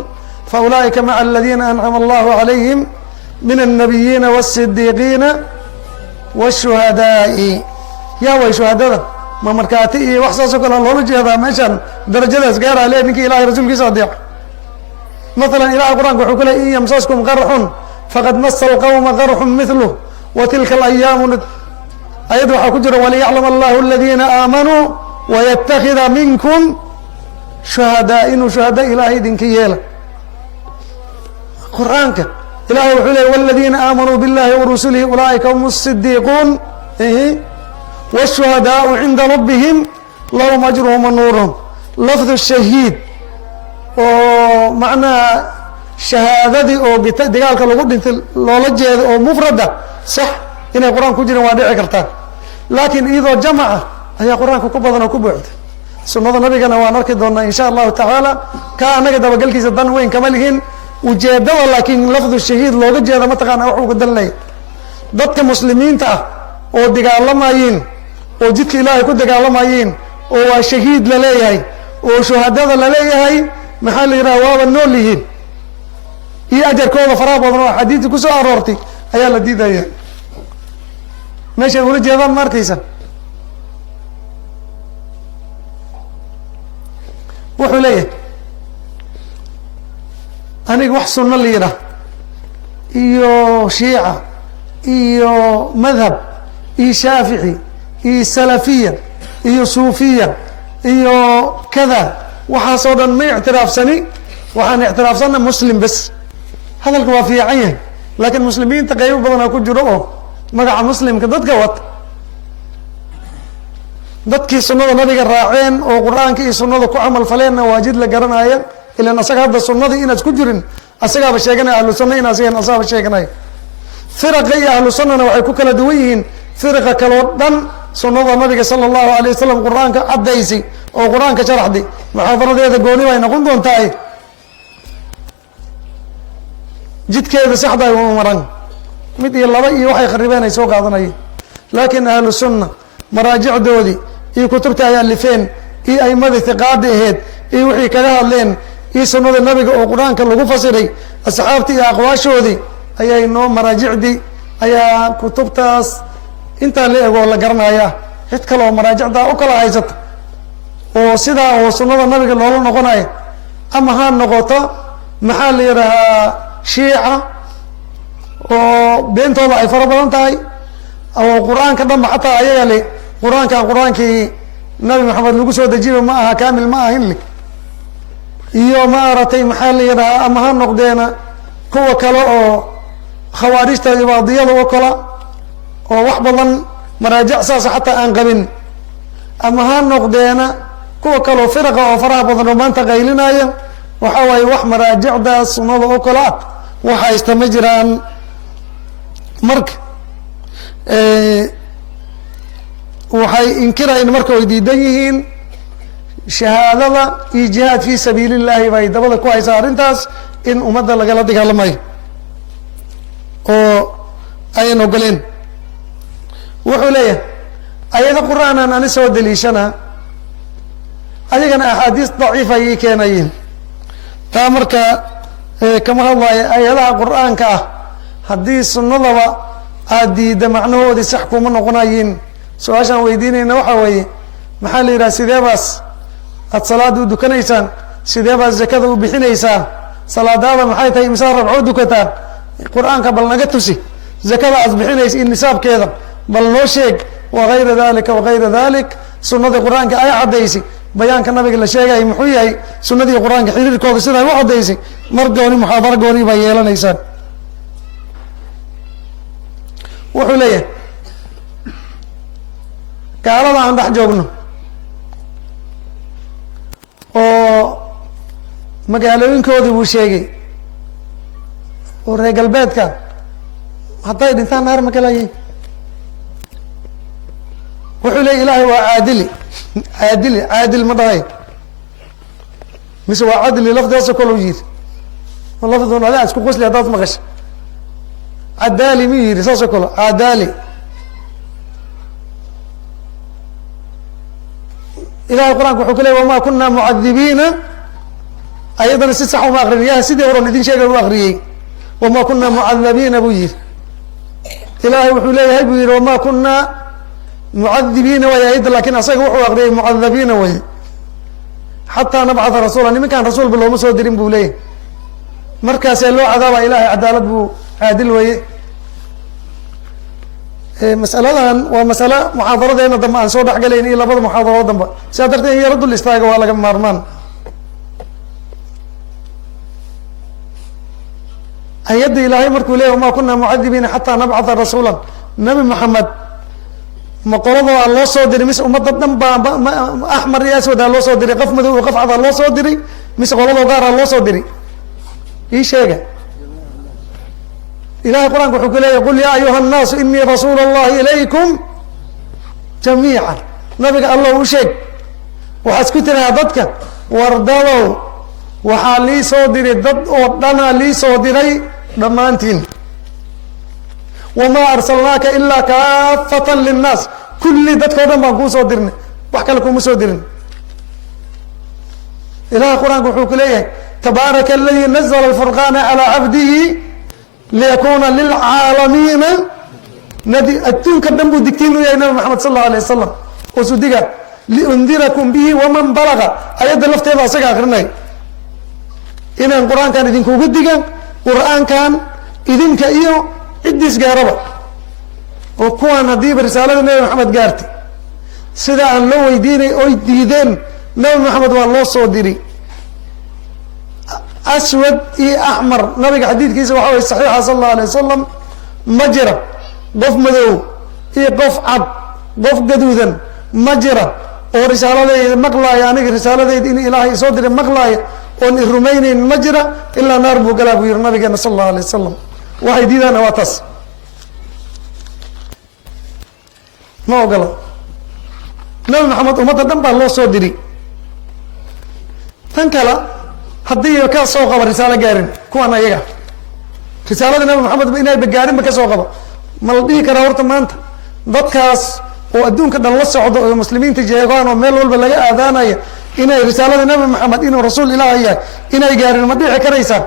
فأولئك مع الذين أنعم الله عليهم من النبيين والصديقين والشهداء يا وي شهداء ما مركاتي وحصصك الله لجي هذا ماشان درجة سجار عليه إنك إله رسولك صادق مثلا إله القرآن يقول إن يمسسكم قرح فقد مس القوم قرح مثله وتلك الأيام أيضا كجر وليعلم الله الذين آمنوا ويتخذ منكم شهداء إنه شهداء إلهي دينك يلا قرآنك إلهي وحوله والذين آمنوا بالله ورسله أولئك هم الصديقون والشهداء عند ربهم لهم أجرهم ونورهم لفظ الشهيد macnaha shahaadadii oo dagaalka lagu dhintay loola jeedo oo mufrada sax inay qur-aan ku jiraan waa dhici kartaa, laakiin iyadoo jamaca ayaa qur-aanka ku badan oo ku buuxda. sunada nabigana waan arki doonaa insha allahu tacaala, ka anaga dabagalkiisa dan weyn kama lihin, ujeedada laakiin lafdu shahiid looga jeeda mataqaana wax uga danlaya dadka muslimiinta ah oo dagaalamayeen oo jidka ilaahay ku dagaalamayeen oo waa shahiid la leeyahay oo shuhadada la leeyahay, maxaa la yidhaha waaba nool yihiin iyo ajarkooda faraha badan oo axaadiistii kusoo aroortay ayaa la diidaya. meeshay ula jeedaan ma arkaysa. wuxuu leeyahay aniga wax sunno la yidhaah iyo shiica iyo madhab iyo shaafici iyo salafiya iyo suufiya iyo kada waxaasoo dhan ma ictiraafsani, waxaan ictiraafsana muslim bes. hadalka waa fiican yahay, laakiin muslimiinta qaybo badanaa ku jiro oo magaca muslimka dadka wata, dadkii sunada nabiga raaceen oo qur-aanka iyo sunada ku camal faleenna waa jid la garanaya. ilan asaga hadda sunadii inaad ku jirin asagaaba sheeganaya, ahlu sunna in asaaba sheeganaya. firaqa iyo ahlu sunnana waxay ku kala duwan yihiin. firaqa kaloo dhan sunada nabiga sala allahu alayh wasalam qur-aanka caddaysay oo qur-aanka sharaxday, muxaadaradeeda gooni bay noqon doontaa. jidkeeda saxda ay uma maran, mid iyo laba iyo waxay kharibeen ay soo qaadanayeen. laakiin ahlu sunna maraajicdoodii iyo kutubta ay alifeen iyo aimadii hiqaada aheyd iyo wixii kaga hadleen iyo sunada nabiga oo qur-aanka lagu fasiray, asxaabtii iyo aqwaashoodii ayay noo maraajicdii ayaa kutubtaas intaa la ego la garanaya. cid kale oo maraajicdaa u kala haysata oo sidaa oo sunada nabiga loola noqonayo, ama ha noqoto maxaa la yidhahaa shiica oo beentooda ay fara badan tahay, oo qur-aanka dhanba xataa ayaga le qur-aankan qur-aankii nabi maxamed lagu soo dejiyo ma aha, kaamil ma ahin le, iyo ma aratay maxaa la yidhahaa ama ha noqdeena kuwa kale oo khawaarijta ibaadiyada oo kala oo wax badan maraajic saasa xataa aan qabin, ama ha noqdeena kuwa kale oo firaqa oo faraha badan oo maanta qaylinaya. waxa waaye wax maraajicdaas sunada oo kale ah wax haysta ma jiraan. marka waxay inkirayeen marka way diidan yihiin shahaadada iyo jihaad fi sabiili llahi bay dabada ku haysaa arrintaas in ummadda lagala dagaalamayo oo ayan ogoleen. wuxuu leeyahay ayada qur-aanan ani soo daliishana adigana axaadiis daciif ayay keenayeen. taa marka kama hadlayo ayadaha qur-aanka ah haddii sunnadaba aada diidda macnahoodii sax kuma noqonayiin. su-aashaan weydiinayna waxaa weeye maxaa la yidhaha sidee baas aada salaada u dukanaysaan, sidee baad zakada u bixinaysaan, salaadaada maxay tahay imsaa rabcoo dukataan, qur-aanka bal naga tusi, zakada aad bixinaysa in nisaabkeeda bal noo sheeg, wagayra dalika wagayra dalik. sunadii qur-aanka ay caddaysay, bayaanka nabiga la sheegaya muxuu yahay, sunadii qur-aanka xiriirkooda siday u caddaysay, mar gooni muxaadaro gooni baa yeelanaysaan. wuxuu leeyahay gaalada aan dhex joogno oo magaalooyinkoodii buu sheegay oo reer galbeedka hadday dhintaan naar ma galayiin. wuxuu leeyahy ilaahay waa caadili caadili caadil ma dhahay mise waa cadli lafdigaasoo kale u yiri lafdun adaa isku qosli haddaad maqasha cadaali mi yiri saasoo kale cadaali. ilahay qur-aanka wuxuu ku leey wamaa kuna mucadibiina, ayadana si sax uma akrin yaha sidii horan idin sheegay u akriyey wamaa kuna mucadabiina buu yihi. ilaahay wuxuu leeyahay buu yihi wamaa kuna mucadibiina way ayadda, lakin asaga wuxuu akriyay mucadabiina way xataa nabcatha rasuula, nimankaan rasuulba looma soo dirin buu leeyahy, markaasee loo cadaaba. ilahay cadaalad buu caadil weye. masaladan waa masale muxaadaradeena dambe aan soo dhexgalayn iyo labada muxaadaro dambe, sidaa darteed in yaro dul istaaga waa laga maarmaan. ayadda ilaahay markuu leeyay wamaa kuna mucadibiina xataa nabcatha rasuula, nabi maxamed ma qoladoo aan loo soo diray mise ummadda dhan baa axmar iyo aswad aa loo soo diray, qof madow o qof cadaa loo soo diray, mise qolado gaara loo soo diri ii sheega ilahay qur-aanka wuxuu ku leeyahy qul yaa ayuha الnaasu inii rasuul اllahi ilaykum jamiica nabiga allah u sheeg waxaa isku tirahaa dadka wardadow waxaa lii soo diray dad oo dhanaa lii soo diray dhammaantiin wamaa arsalnaaka ilaa kaafatan linnaas kulli dadka o dhan baan kuu soo dirnay wax kale kuma soo dirin ilaha qur-aanka wuxuu ku leeyahay tabaaraka aladi nazla alfurqaana calaa cabdihi liyakuna lilcaalamiina nadi adduunka dhan buu digtiin u yahay nabi maxamed sal allau alay wasalam oo sudiga liundirakum bihi waman balaga ayadda lafteeda asaga akrinay inaan qur-aankan idinkugu digan qur-aankan idinka iyo ciddiis gaaraba oo kuwaan haddiiba risaalada nabi maxamed gaartay sida aan loo weydiinay oy diideen nabi maxamed waa loo soo diri aswad iyo axmar nabiga xadiidkiisa waxa way saxiixa sal allau alay wasalam ma jira qof madow iyo qof cad qof gaduudan ma jira oo risaaladeyda maqlaaya aniga risaaladeyda in ilaahay isoo diray maqlaaya oon i rumayneyn ma jira ilaa naar buu galaa buu yihi nabigeena sal allahu alay wasalam waxay diidaana waa taas ma ogola nabi maxamed ummadda dhan baa loo soo diri tan kale haddii ka soo qaba risaalo gaarin kuwan ayaga risaalada nabi maxamed inayba gaarinba ka soo qaba ma la dhihi karaa horta maanta dadkaas oo adduunka dhan la socdo oo muslimiinta jeegaan oo meel walba laga aadaanaya inay risaalada nabi maxamed inuu rasuul ilaahi yahay inay gaarin ma dhici karaysaa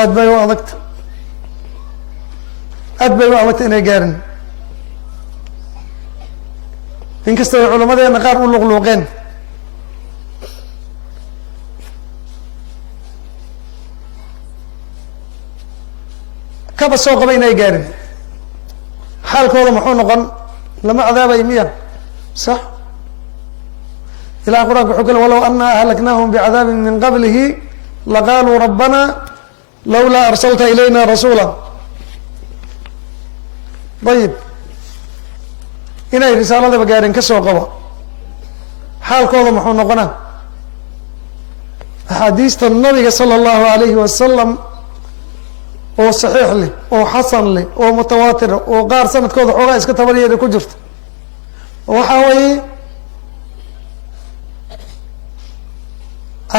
aad bay u adagta aad bay u adagta inay gaarin inkasta ay culamadeena qaar u luqluuqeen kaba soo qaba inay gaarin xaalkooda muxuu noqon lama cadaabayo miya sax ilaha qur-aanka wuxuu kale walow ana ahlaknaahum bicadaabin min qablihi laqaaluu rabbana lawlaa arsalta ilayna rasuula ayib inay risaaladaba gaarin ka soo qabo xaalkooda muxuu noqonaa axaadiista nabiga sala allahu alayhi wasalam oo saxiix leh oo xasan leh oo mutawaatira oo qaar sanadkooda xoogaa iska tabaryeeda ku jirto waxa weeye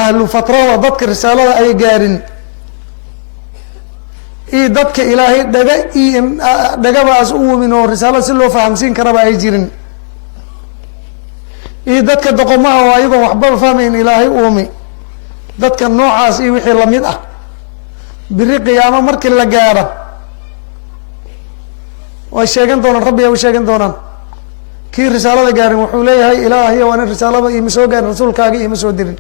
ahlu fatrada dadka risaalada ay gaarin iyo dadka ilaahay dhaga iyo dhagabaas u wumin oo risaalada si loo fahamsiin karaba ay jirin iyo dadka doqomaha oo ayagoon waxbaba fahmayn ilaahay uumi dadka noocaas iyo wixii lamid ah biri qiyaamo markii la gaaro way sheegan doonaan rabbiga u sheegan doonaan kii risaalada gaarin wuxuu leeyahay ilaahiyo waa nin risaalada iima soo gaarin rasuulkaaga iima soo dirin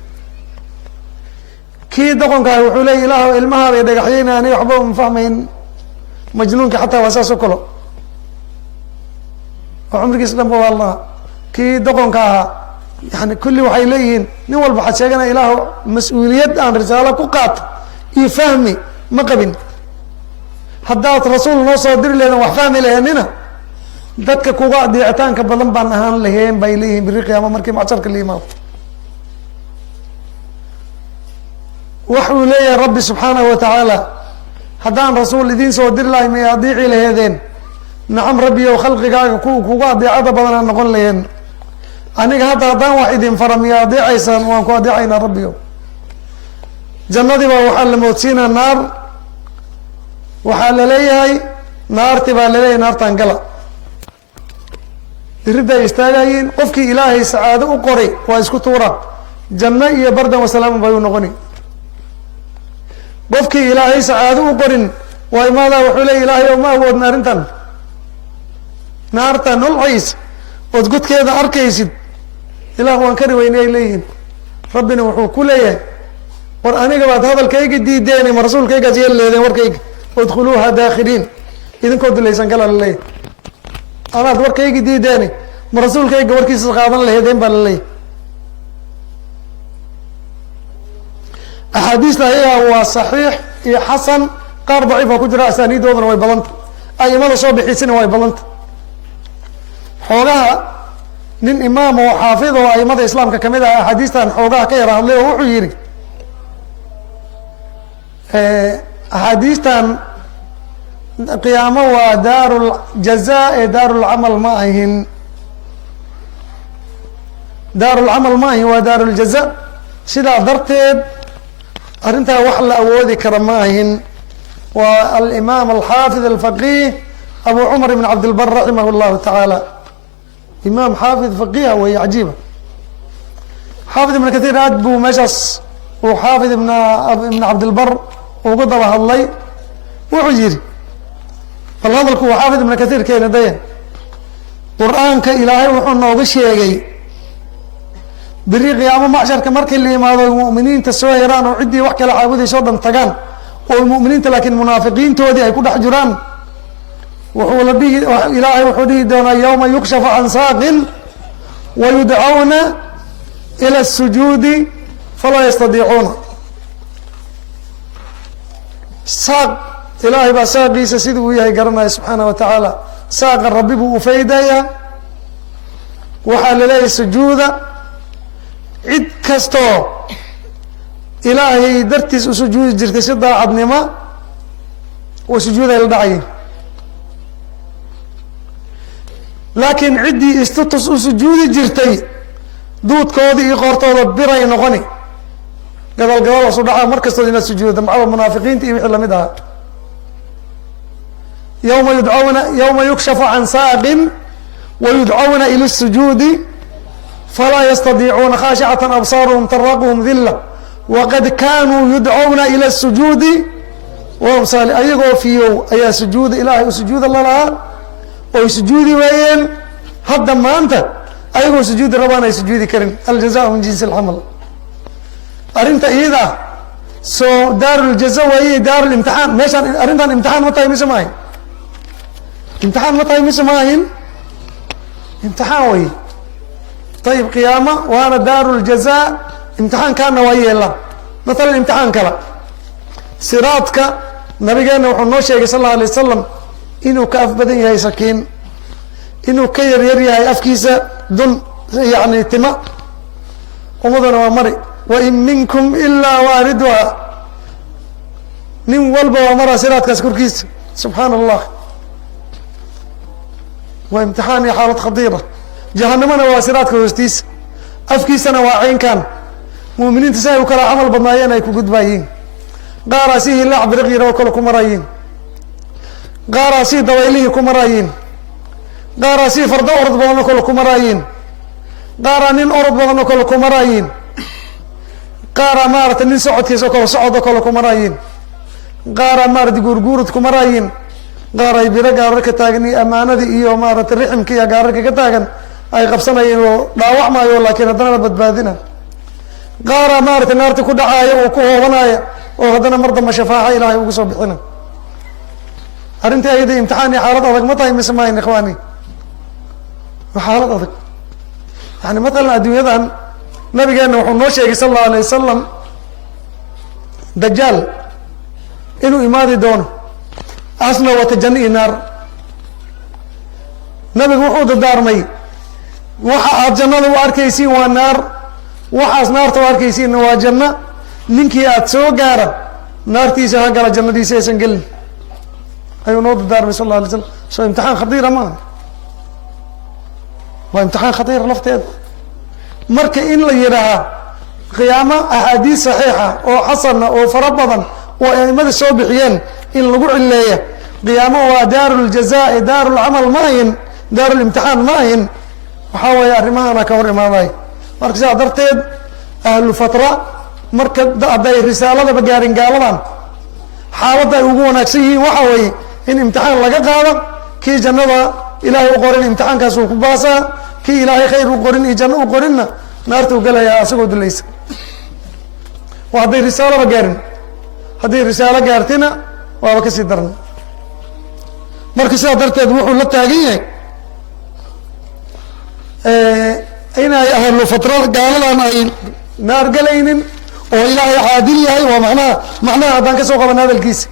kii doqonkaahi wuxuu leeyahy ilaah ilmahaabay dhagaxyeyna aniga waxba uma fahmayn majnuunka xataa waa saas o kalo oo cumrigiisa dhanba waa lahaa kii doqonka ahaa yani kulli waxay leeyihiin nin walba waxaad sheeganaya ilaah mas-uuliyad aan risaalo ku qaato iyo fahmi ma qabin haddaad rasuul noo soo diri lehedan wax fahmi laheynina dadka kuga adeecitaanka badan baan ahaan laheen bay leeyihiin biri qiyaama markii macsarka la yimaado waxuu leeyahay rabbi subxaanahu watacaala haddaan rasuul idiin soo diri lahay may adeeci laheedeen nacam rabbiyow khalqigaaga kuga adeecada badan aan noqon laheen aniga hadda haddaan wax idin fara miya adeecaysaan waan ku adeecaynaa rabbiyow jannadii baa waxaa la moodsiinaa naar waxaa laleeyahay naarti baa laleeyahay naartaan gala diridda ay istaagayiin qofkii ilaahay sacaado u qoray waa isku tuura janno iyo bardan wasalaaman bay u noqoni qofkii ilaahay sacaado u qorin waa imaadaa wuxuu leey ilaahay o ma awoodna arrintan naarta nolciis ood godkeeda arkaysid ilaah waan kari weynay ay leeyihiin rabbina wuxuu ku leeyahay war aniga baad hadalkayga diideen ma rasuulkaygaas yeel leedeen warkayga udkhuluuha daakhiliin idinkoo dulaysan kala la leeyahy anaad warkayga diideen ma rasuulkayga warkiisa qaadan laheedeen baa la leeyahy axaadiista ayagaa waa saxiix iyo xasan qaar daciifa ku jira asaaniidoodana way badanta aimada soo bixisina way badanta xoogaha nin imaam oo xaafid oo aimada islaamka kamid ah axaadiistan xoogaha ka yara hadlay oo wuxuu yihi axaadiistan qiyaamo waa daaru ljaza ee daarulcamal ma ahin, daarulcamal ma ahin, waa daaruljaza. sidaa darteed arrintaa wax la awoodi kara ma ahin. waa alimaam alxaafid alfaqih abu cumar ibn cabdilbar raximah llahu tacaala, imaam xaafid faqiha wey cajiiba. xaafid ibn kahiir aad buu meeshaas uu xaafid ibn cabdilbar ugu daba hadlay. wuxuu yihi bal hadalku uu xaafid ibn kahiir keena daya, qur-aanka ilaahay wuxuu nooga sheegay beri qiyaamo macsharka markii la yimaado mu'miniinta soo heraan oo ciddii wax kala caabudayso o dhan tagaan oo mu'miniinta laakiin munaafiqiintoodii ay ku dhex jiraan, wuxuu la dhihi ilaahay wuxuu dhihi doonaa yawma yukshafu can saaqin wayudcawna ila الsujuudi falaa yastadiicuuna. saaq ilaahay baa saaqiisa sida uu yahay garanaya subxaana wa tacaala. saaqa rabbi buu ufaydaya, waxaa laleeyahay sujuuda. cid kastoo ilaahay dartiis u sujuudi jirtay si daacadnimo oo sujuuday la dhacayin, laakiin ciddii istutus u sujuudi jirtay duudkoodii iyo qoortooda biray noqoni, gadal gadal osu dhacaa mar kastood inaad sujuudda macaba munaafiqiinta iyo wixii lamid ahaa. yawma yukshafu can saaqin wayudcawna ila الsujuudi falaa yastadiicuuna khaashicatan absaaruhum taraquhum dila waqad kaanuu yudcawna ila الsujuudi wahum saali. ayagoo fiyow ayaa sujuuda ilaahay u sujuuda lalahaa oy sujuudi waayeen. hadda maanta ayagoo sujuudi rabaan ay sujuudi karin. aljaza min jinsi اlcamal. arrinta iyada soo daaruljaza waaye daarulimtixaan. meeshaan arrintan imtixaan ma tahay mise maahin? imtixaan ma tahay mise maahin? imtixaan way. ayib qiyaama waana daaruljaza, imtixaankaana waa yeela. matalan imtixaan kale siraadka nabigeena wuxuu noo sheegay sal اla alay wasalam inuu ka af badan yahay sakiin, inuu ka yaryar yahay afkiisa dun yani tima. ummadana waa mari wain minkum ilaa waariduha, nin walba waa maraa siraadkaas korkiisa. subxaana allah, waa imtixaan iyo xaalad khadiira. jahanamana waa siraadka hoostiisa, afkiisana waa caynkan. mu'miniinta si ay u kala camal badnaayeen ay ku gudbaayiin. qaaraa si hilaac biriqyira oo kale ku maraayiin, qaaraa si dabaylihii ku maraayiin, qaaraa si fardo orod badan oo kale ku maraayiin, qaaraa nin orod badan oo kale ku maraayiin, qaaraa maarata nin socodkiisa oo kale socod oo kale ku maraayiin, qaaraa maarata guurguurad ku maraayiin, qaar ay biro gaarar ka taagan iyo ammaanadii iyo maarata riximka iyo gaararka ka taagan ay qabsanayeen oo dhaawac maayo laakiin haddana la badbaadina. qaaraa maarata naarta ku dhacaaya oo ku hoobanaya oo haddana mar damba shafaaca ilaahay ugu soo bixina. arrintii ayada imtixaan iyo xaalad adag ma tahay mise maahin ikhwaani? waa xaalad adag. yani matalan adduunyadan nabigeena wuxuu noo sheegay sal allahu alay wasalam dajaal inuu imaadi doono asna wata janno iyo naar. nabigu wuxuu dadaarmay waxa aad jannada u arkaysiin waa naar, waxaas naarta u arkaysiinna waa janno. ninkii aad soo gaara naartiisa ha gala, jannadiisa aysan gelin ayuu noo dadaarmay sal alla alay slam. soo imtixaan khadiira maaha? waa imtixaan khadiira lafteeda. marka in la yidhaahaa qiyaamo axaadiis saxiixa oo xasana oo fara badan oo aimada soo bixiyeen in lagu cileeya qiyaamo waa daaruljaza ee daarulcamal ma ahin, daarulimtixaan ma ahin, waxaa weeye arrimahana ka hor imaaday. marka sidaa darteed ahlu fatra marka hadday risaaladaba gaarin gaaladan xaaladda ay ugu wanaagsan yihiin waxaa weeye in imtixaan laga qaado. kii jannada ilaahay u qorin imtixaankaas uu ku baasaa, kii ilaahay khayr u qorin iyo janno u qorinna naarta u gelayaa asagoo dulaysa. waa hadday risaalaba gaarin. hadday risaalo gaartina waaba kasii daran. marka sidaa darteed wuxuu la taagan yahay inay ahlu fatrada gaaladan ay naar galaynin oo ilaahay caadil yahay. waa macnaha haddaan ka soo qaban hadalkiisa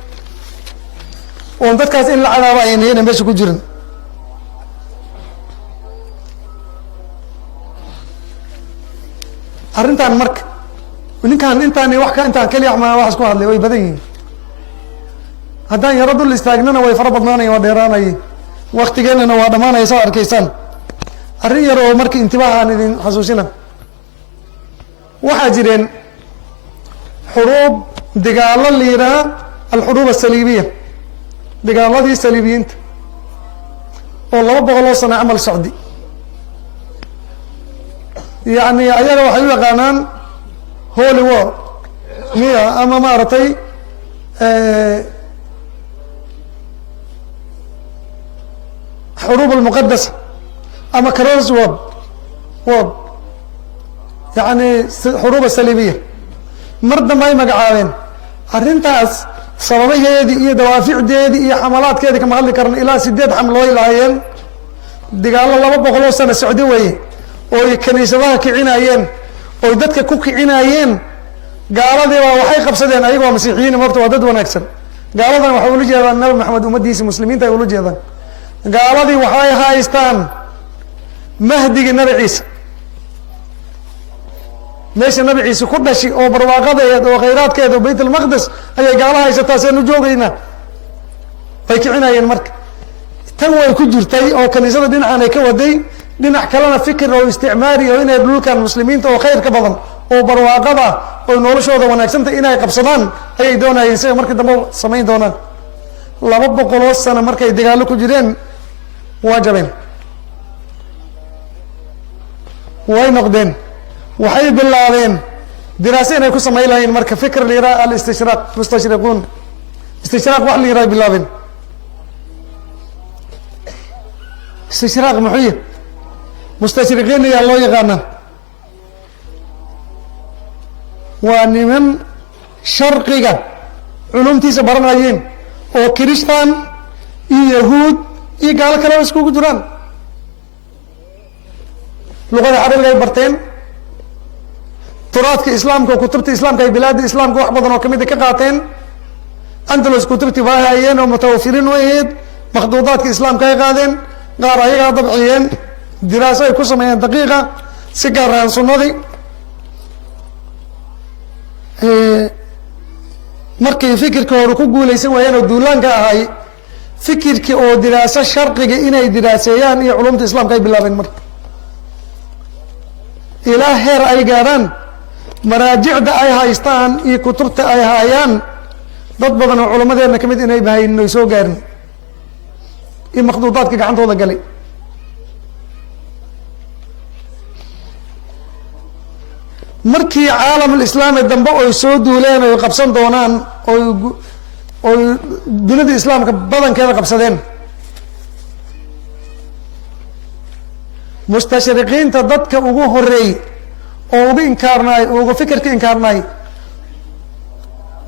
oon dadkaas in la cadaaba ayna meesha ku jirin. arrintan marka ninkan intaan wax ka intaan kaliya ma wax isku hadlay way badan yihiin haddaan yaro dul istaagnana way fara badnaanayeen waa dheeraanayeen waqtigeennana waa dhammaanaya saa arkaysaan arrin yar oo marka intibaahaan idin xasuusina waxaa jireen xuruub dagaalo la yidhaha alxuruub asaliibiya dagaaladii saliibiyiinta oo 200 sano camal socdi yani ayaga waxay u yaqaanaan holy war miya ama maaragtay xuruub almuqadasa ama cross word yani xuruub asaliibiya mar dambe ay magacaabeen arrintaas sababaheedii iyo dawaaficdeedii iyo xamalaadkeedii kama hadli karna ilaa 8 xamlooy lahaayeen dagaalo 200 sano socdo weeye ooy kaniisadaha kicinayeen ooy dadka ku kicinayeen gaaladiibaa waxay qabsadeen ayagoo masiixiyiin horta waa dad wanaagsan gaaladan waxay ula jeedaan nabi maxamed ummadiisa muslimiinta ay ula jeedaan gaaladii waxay haystaan mahdigii nabi ciise meesha nabi ciise ku dhashay oo barwaaqadeed oo khayraadkeed oo bayt almaqdes ayay gaala haysataa seenu joogaynaa way kicinayeen marka tan way ku jirtay oo kaniisada dhinacan ay ka waday dhinac kalena fikir oo isticmaari oo inay dhulkan muslimiinta oo khayr ka badan oo barwaaqada oo noloshooda wanaagsanta inay qabsadaan ayay doonayeen sida markii dambe samayn doonaan 200 sano markay dagaalo ku jireen waa jabeen way noqdeen waxay bilaabeen diraase inay ku samayn lahayn marka fikr la yiraahdo al-istishraaq mustashriquun istishraaq wax la yiraahdo bilaabeen istishraaq muxuu mustashriqiin ayaa loo yaqaana waa niman sharqiga culumtiisa baranayeen oo kiristaan iyo yahuud iyo gaalo kale oo iskugu jiraan luqada carabiga ay barteen turaadka islaamka kutubta islaamka ay bilaada islaamka wax badan oo kamid ka qaateen andalus kutubtii baa hayeen oo mutawafiriin weeyeen makhduudaadka islaamka ay qaadeen qaar ayagaa dabciyeen diraaso ay ku sameeyeen daqiiqa si gaar ah sunnadii markay fikirka hore ku guulaysan waayeen oo duulaanka ahay fikirkii oo diraaso sharqiga inay diraaseeyaan iyo culumta islaamka ay bilaabeen marka ilaa heer ay gaadhaan maraajicda ay haystaan iyo kutubta ay haayaan dad badan oo culamadeena kamid inay bahayn ay soo gaarin iyo makhduudaadka gacantooda galay markii caalamul islaami dambe oy soo duuleen oy qabsan doonaan oy dunida islaamka badankeeda qabsadeen mustashriqiinta dadka ugu horeey oo ugu inkaarnaay oo ugu fikirka inkaarnaay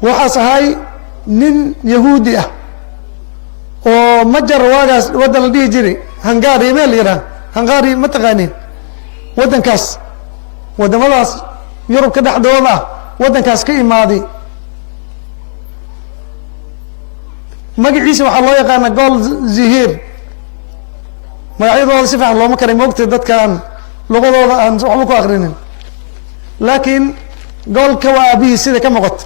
waxaas ahay nin yahuudi ah oo majar waagaas waddan la dhihi jiray hungary meel la yidhaha hungary ma taqaanin waddankaas waddamadaas yurubka dhexdooda ah waddankaas ka imaaday magaciisa waxaa loo yaqaana gol zihir magacyadooda si fiican looma karay moogtay dadkaan luqadooda aan waxba ku akrinin laakiin goolka waa aabihii sida ka muuqato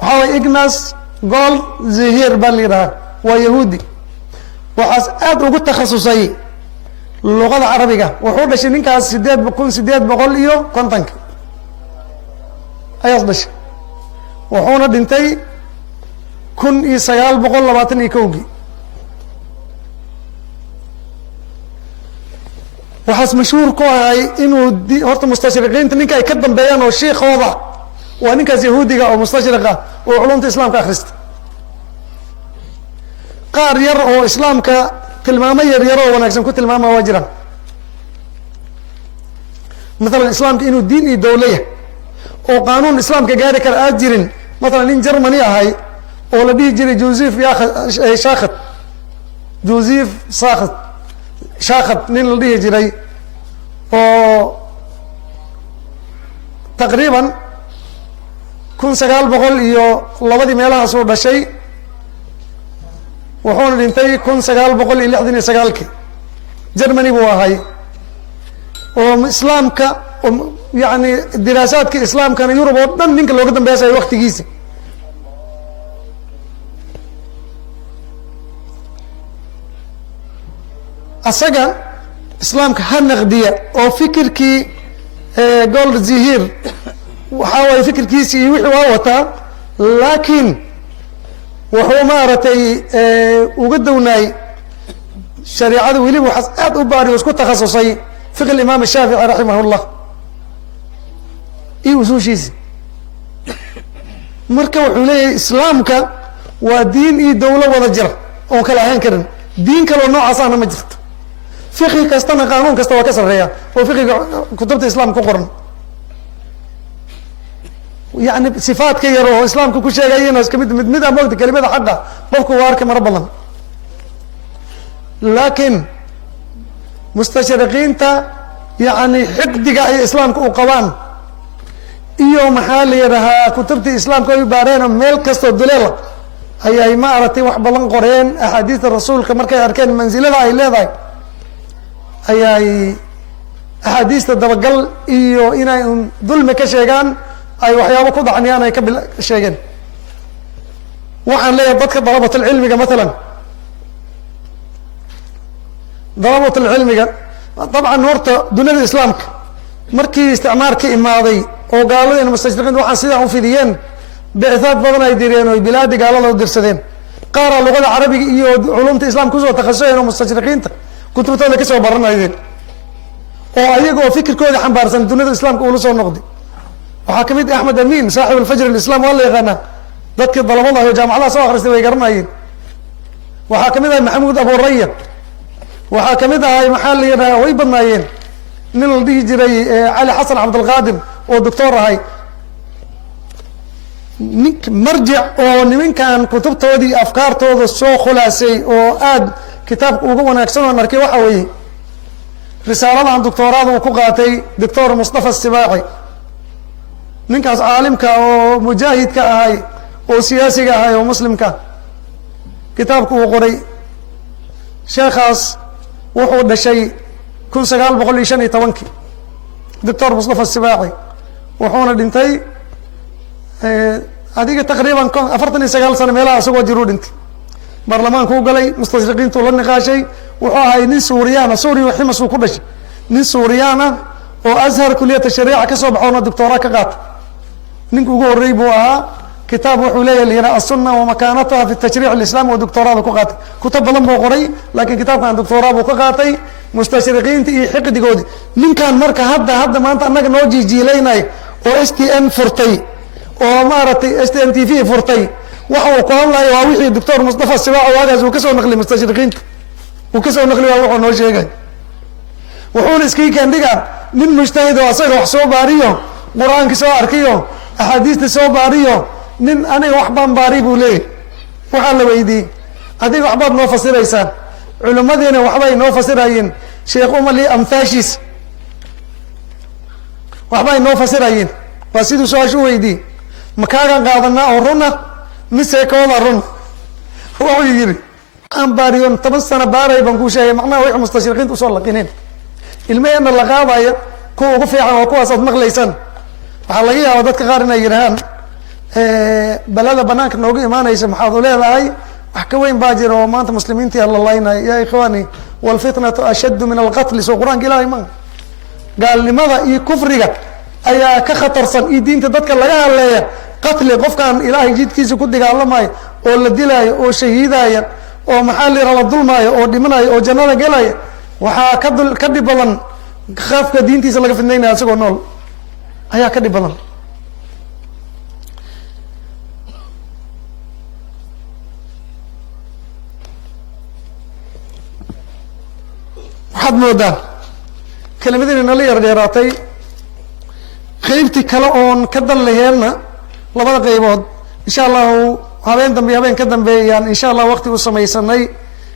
waxaa way ignas gol zihir baa la yidhahaa waa yahuudi waxaas aad ugu takhasusay luqada carabiga wuxuu dhashay ninkaas 850 ayaas dhashay wuxuuna dhintay 1921 waxaas mashhuur ku ahay inuu horta mustashriqiinta ninka ay ka dambeeyaan oo sheekooda waa ninkaas yahuudiga oo mustashriqa oo culumta islaamka akhrista qaar yar oo islaamka tilmaamo yar yar oo wanaagsan ku tilmaama waa jiraan مثلا islaamka inuu diin iyo dawla yahay oo qaanuun islaamka gaari kara aad jirin مثلا nin Germany ahay oo la dhihi jiray Joseph Shakhat Joseph Shakhat nin la dhihi jiray oo taqriiban 1900 meelahaas uu dhashay wuxuuna dhintay 1969 Germany buu ahay oo islaamka yani diraasaadka islaamkana yurub oo dhan ninka looga dambeysay waktigiisa. asaga islaamka ha naqdiya oo fikirkii gold zihir waxaa waaye fikirkiisi iyo wixii waa wataa, laakiin wuxuu maaragtay uga downaay shareicada weliba waxaas aad u baari o isku takhasusay fiqh imaam shaafici raximah llah iyo usuushiisi. marka wuxuu leeyahay islaamka waa diin iyo dawlo wada jira oon kala ahaan karin, diin kaloo noocaasana ma jirto. fiqhi kastana qaanuun kasta waa ka sarreeya oo fiqiga kutubta islaamka ku qoran, yani sifaadka yar oo islaamka ku sheegayana iska mid a moogta kelimada xaqa qofku waa arkay maro badan. laakiin mustashriqiinta yani xiqdiga ay islaamka u qabaan iyo maxaa la yidhahaa kutubtii islaamka ay baareen meel kastoo duleela ayay maaragtay wax badan qoreen. axaadiista rasuulka markay arkeen mansilada ay leedahay ayay axaadiista dabagal iyo inay dulmi ka sheegaan ay waxyaabo ku dacniyaan ay ka sheegeen. waxaan leeyahay dadka dalabatulcilmiga maalan dalabatulcilmiga dabcan horta duniyada islaamka markii isticmaar ka imaaday oo gaaladeen mustashriqiinta waxaan sidaa u fidiyeen bicthaad badan ay direen oo bilaadi gaalada u dirsadeen. qaaraa luqada carabiga iyo culumta islaamka kusoo takhasuseen oo mustashriqiinta kutubtooda kasoo baranayeen oo ayagoo fikirkooda xambaarsan duniyada islaamka uula soo noqday. waxaa kamid axmed amin saaxib alfajr alislam waa la yaqaanaa, dadkii dalabada ah oo jaamacadaha soo akristay way garanayeen. waxaa kamid ahay maxamuud aburaya, waxaa kamid ahay maxaa la yidhaha way badnaayeen nin la dhihi jiray cali xasan cabdilqaadir oo doctor ahay. marjic oo nimankan kutubtoodii afkaartooda soo khulaasay oo aada kitaabka uga wanaagsan oon arkay waxa weeye risaaladan doctooraada uu ku qaatay doctor mustafa sibaaci, ninkaas caalimka oo mujaahidka ahay oo siyaasiga ahay oo muslimka. kitaabka uu qoray sheekhaas wuxuu dhashay 1915 doctor mustafa sibaaci, wuxuuna dhintay adiga taqriiban 49 sano meelaha isagoo jiru dhintay. baarlamaanku u galay, mustashriqiintu la niqaashay. wuxuu ahay nin suuriyaana, suuriya ximas uu ku dhashay, nin suuriyaana oo azhar kuliyata shariica kasoo baxoona doctoora ka qaata. ninka ugu horrey buu ahaa. kitaab wuxuu leeyahy layidhaha aلsuna wamakaanataha fi tashriic اlislami oo doctooraada ku qaatay. kutub badan buu qoray, laakiin kitaabkan doctooraa buu ka qaatay mustashriqiinta iyo xiqdigoodi. ninkan marka hadda maanta annaga noo jiijiilaynay oo s t n furtay oo maaragtay s t n t v furtay, waxa uu ku hadlayo waa wixii doctor mustafa sibaac waagaas uu kasoo naqli mustashriqiinta uu kasoo naqli waa wuxuu noo sheegay. wuxuuna iskii kendhiga nin mujtahid oo asaga wax soo baariyo qur-aanki soo arkiyo axaadiista soo baariyo nin aniga wax baan baari buu leeyahy. waxaa la weydiiyey adiga waxbaad noo fasiraysaan, culimmadiina waxbay noo fasirayeen, sheekh umali amhaashiis waxbay noo fasirayeen. waa siduu su-aasha u weydiiyey, makaagan qaadanaa oo runa mise kooda run? wuxuu yihi aan baariyon 10 sano baaray baan kuu sheegay, macnaha wixii mustashriqiinta usoo laqineen. ilmaheena la qaadaya kuwa ugu fiican waa kuwaas aad maqlaysaan. waxaa laga yaaba dadka qaar inay yidhahaan balada banaanka noogu imaanaysa maxaad u leedahay, wax ka weyn baa jira oo maanta muslimiintii la laynay. ya ikhwaani walfitnatu ashaddu min alqatli, soo qur-aanka ilahay ma gaalnimada iyo kufriga ayaa ka khatarsan iyo diinta dadka laga hadleeya qatli. qofkaan ilaahay jidkiisa ku dagaalamayo oo la dilaayo oo shahiidaya oo maxaa la yidhaha la dulmaayo oo dhimanayo oo jannada gelaya waxaa ka dhib badan qafka diintiisa laga fidnaynaya isagoo nool ayaa ka dhib badan. waxaad moodaa kelimadii nala yar dheeraatay. qeybtii kale oon ka dan laheenna labada qeybood insha allahu habeen dambe habeen ka dambeeyaan insha allah waqti u samaysanay.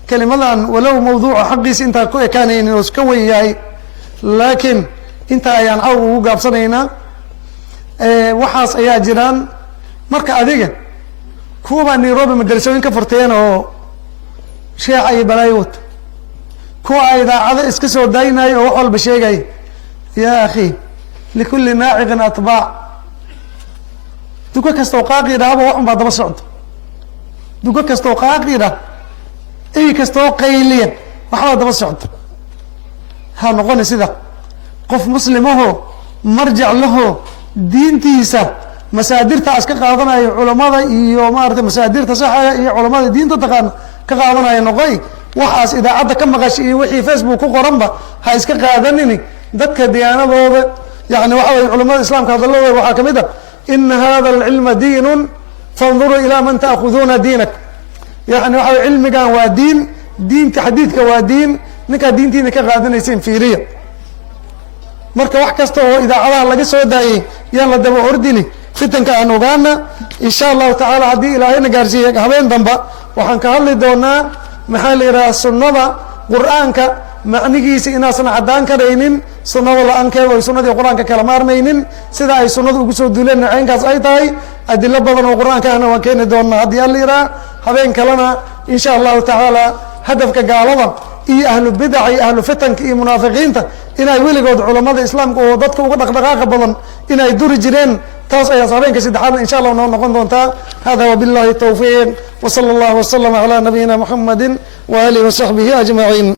kelimadan walow mawduuca xaqiisa intaan ku ekaanaynin oo iska weyn yahay, laakiin intaa ayaan caw ugu gaabsanaynaa. waxaas ayaa jiraan. marka adiga kuwabaa nairobi madarasooyin ka furteen oo sheeca iyo balaayo wata, kuwa idaacado iska soo daaynayo oo wax walba sheegay. yaa akhi likulli naaciqin atbaac duko kastoo qaaqidhaaba wax un baa daba socdo duko kastoo qaaqidha ey kastoo qayliya waxbaa daba socdo ha noqoni sida qof muslimahoo marjac lahoo diintiisa masaadirta iska qaadanayo culamada iyo maarata masaadirta saxaya iyo culamada diinta taqaana ka qaadanaya noqoy waxaas idaacadda ka maqashay iyo wixii facebook ku qoranba ha iska qaadanini dadka diyaanadooda yani waxa weye culamada islaamka hadalladooda waxaa kamid a ina hada alcilma diinun fanduruu ilaa man ta'khuduuna diinak yani waxa weye cilmigan waa diin diinta xadiidka waa diin ninkaa diintiina ka qaadanayseen fiiriya marka wax kasta oo idaacadaha laga soo daayey yaan la daba ordini fitanka aan ogaana insha allahu tacaala haddii ilaahayna gaarsiiye habeen damba waxaan ka hadli doonaa maxaa la yidhaha sunnada qur-aanka macnigiisa inaasan caddaan karaynin sunnada la-aankeeda ay sunnadii qur-aanka kala maarmaynin sida ay sunnadu ugu soo duuleen naceynkaas ay tahay adilo badan oo qur-aanka ahna waan keeni doonaa haddii alla yidhaha habeen kalena insha allahu tacaala hadafka gaalada iyo ahlu bidaca iyo ahlu fitanka iyo munaafiqiinta inay weligood culamada islaamka oo dadka uga dhaqdhaqaaqa badan inay duri jireen taas ayaas habeenka saddexaadna insha allah noo noqon doontaa hada wabillahi tawfiiq wsala allahu waslama calaa nabiyina muxamadi waalihi wasaxbihi ajmaciin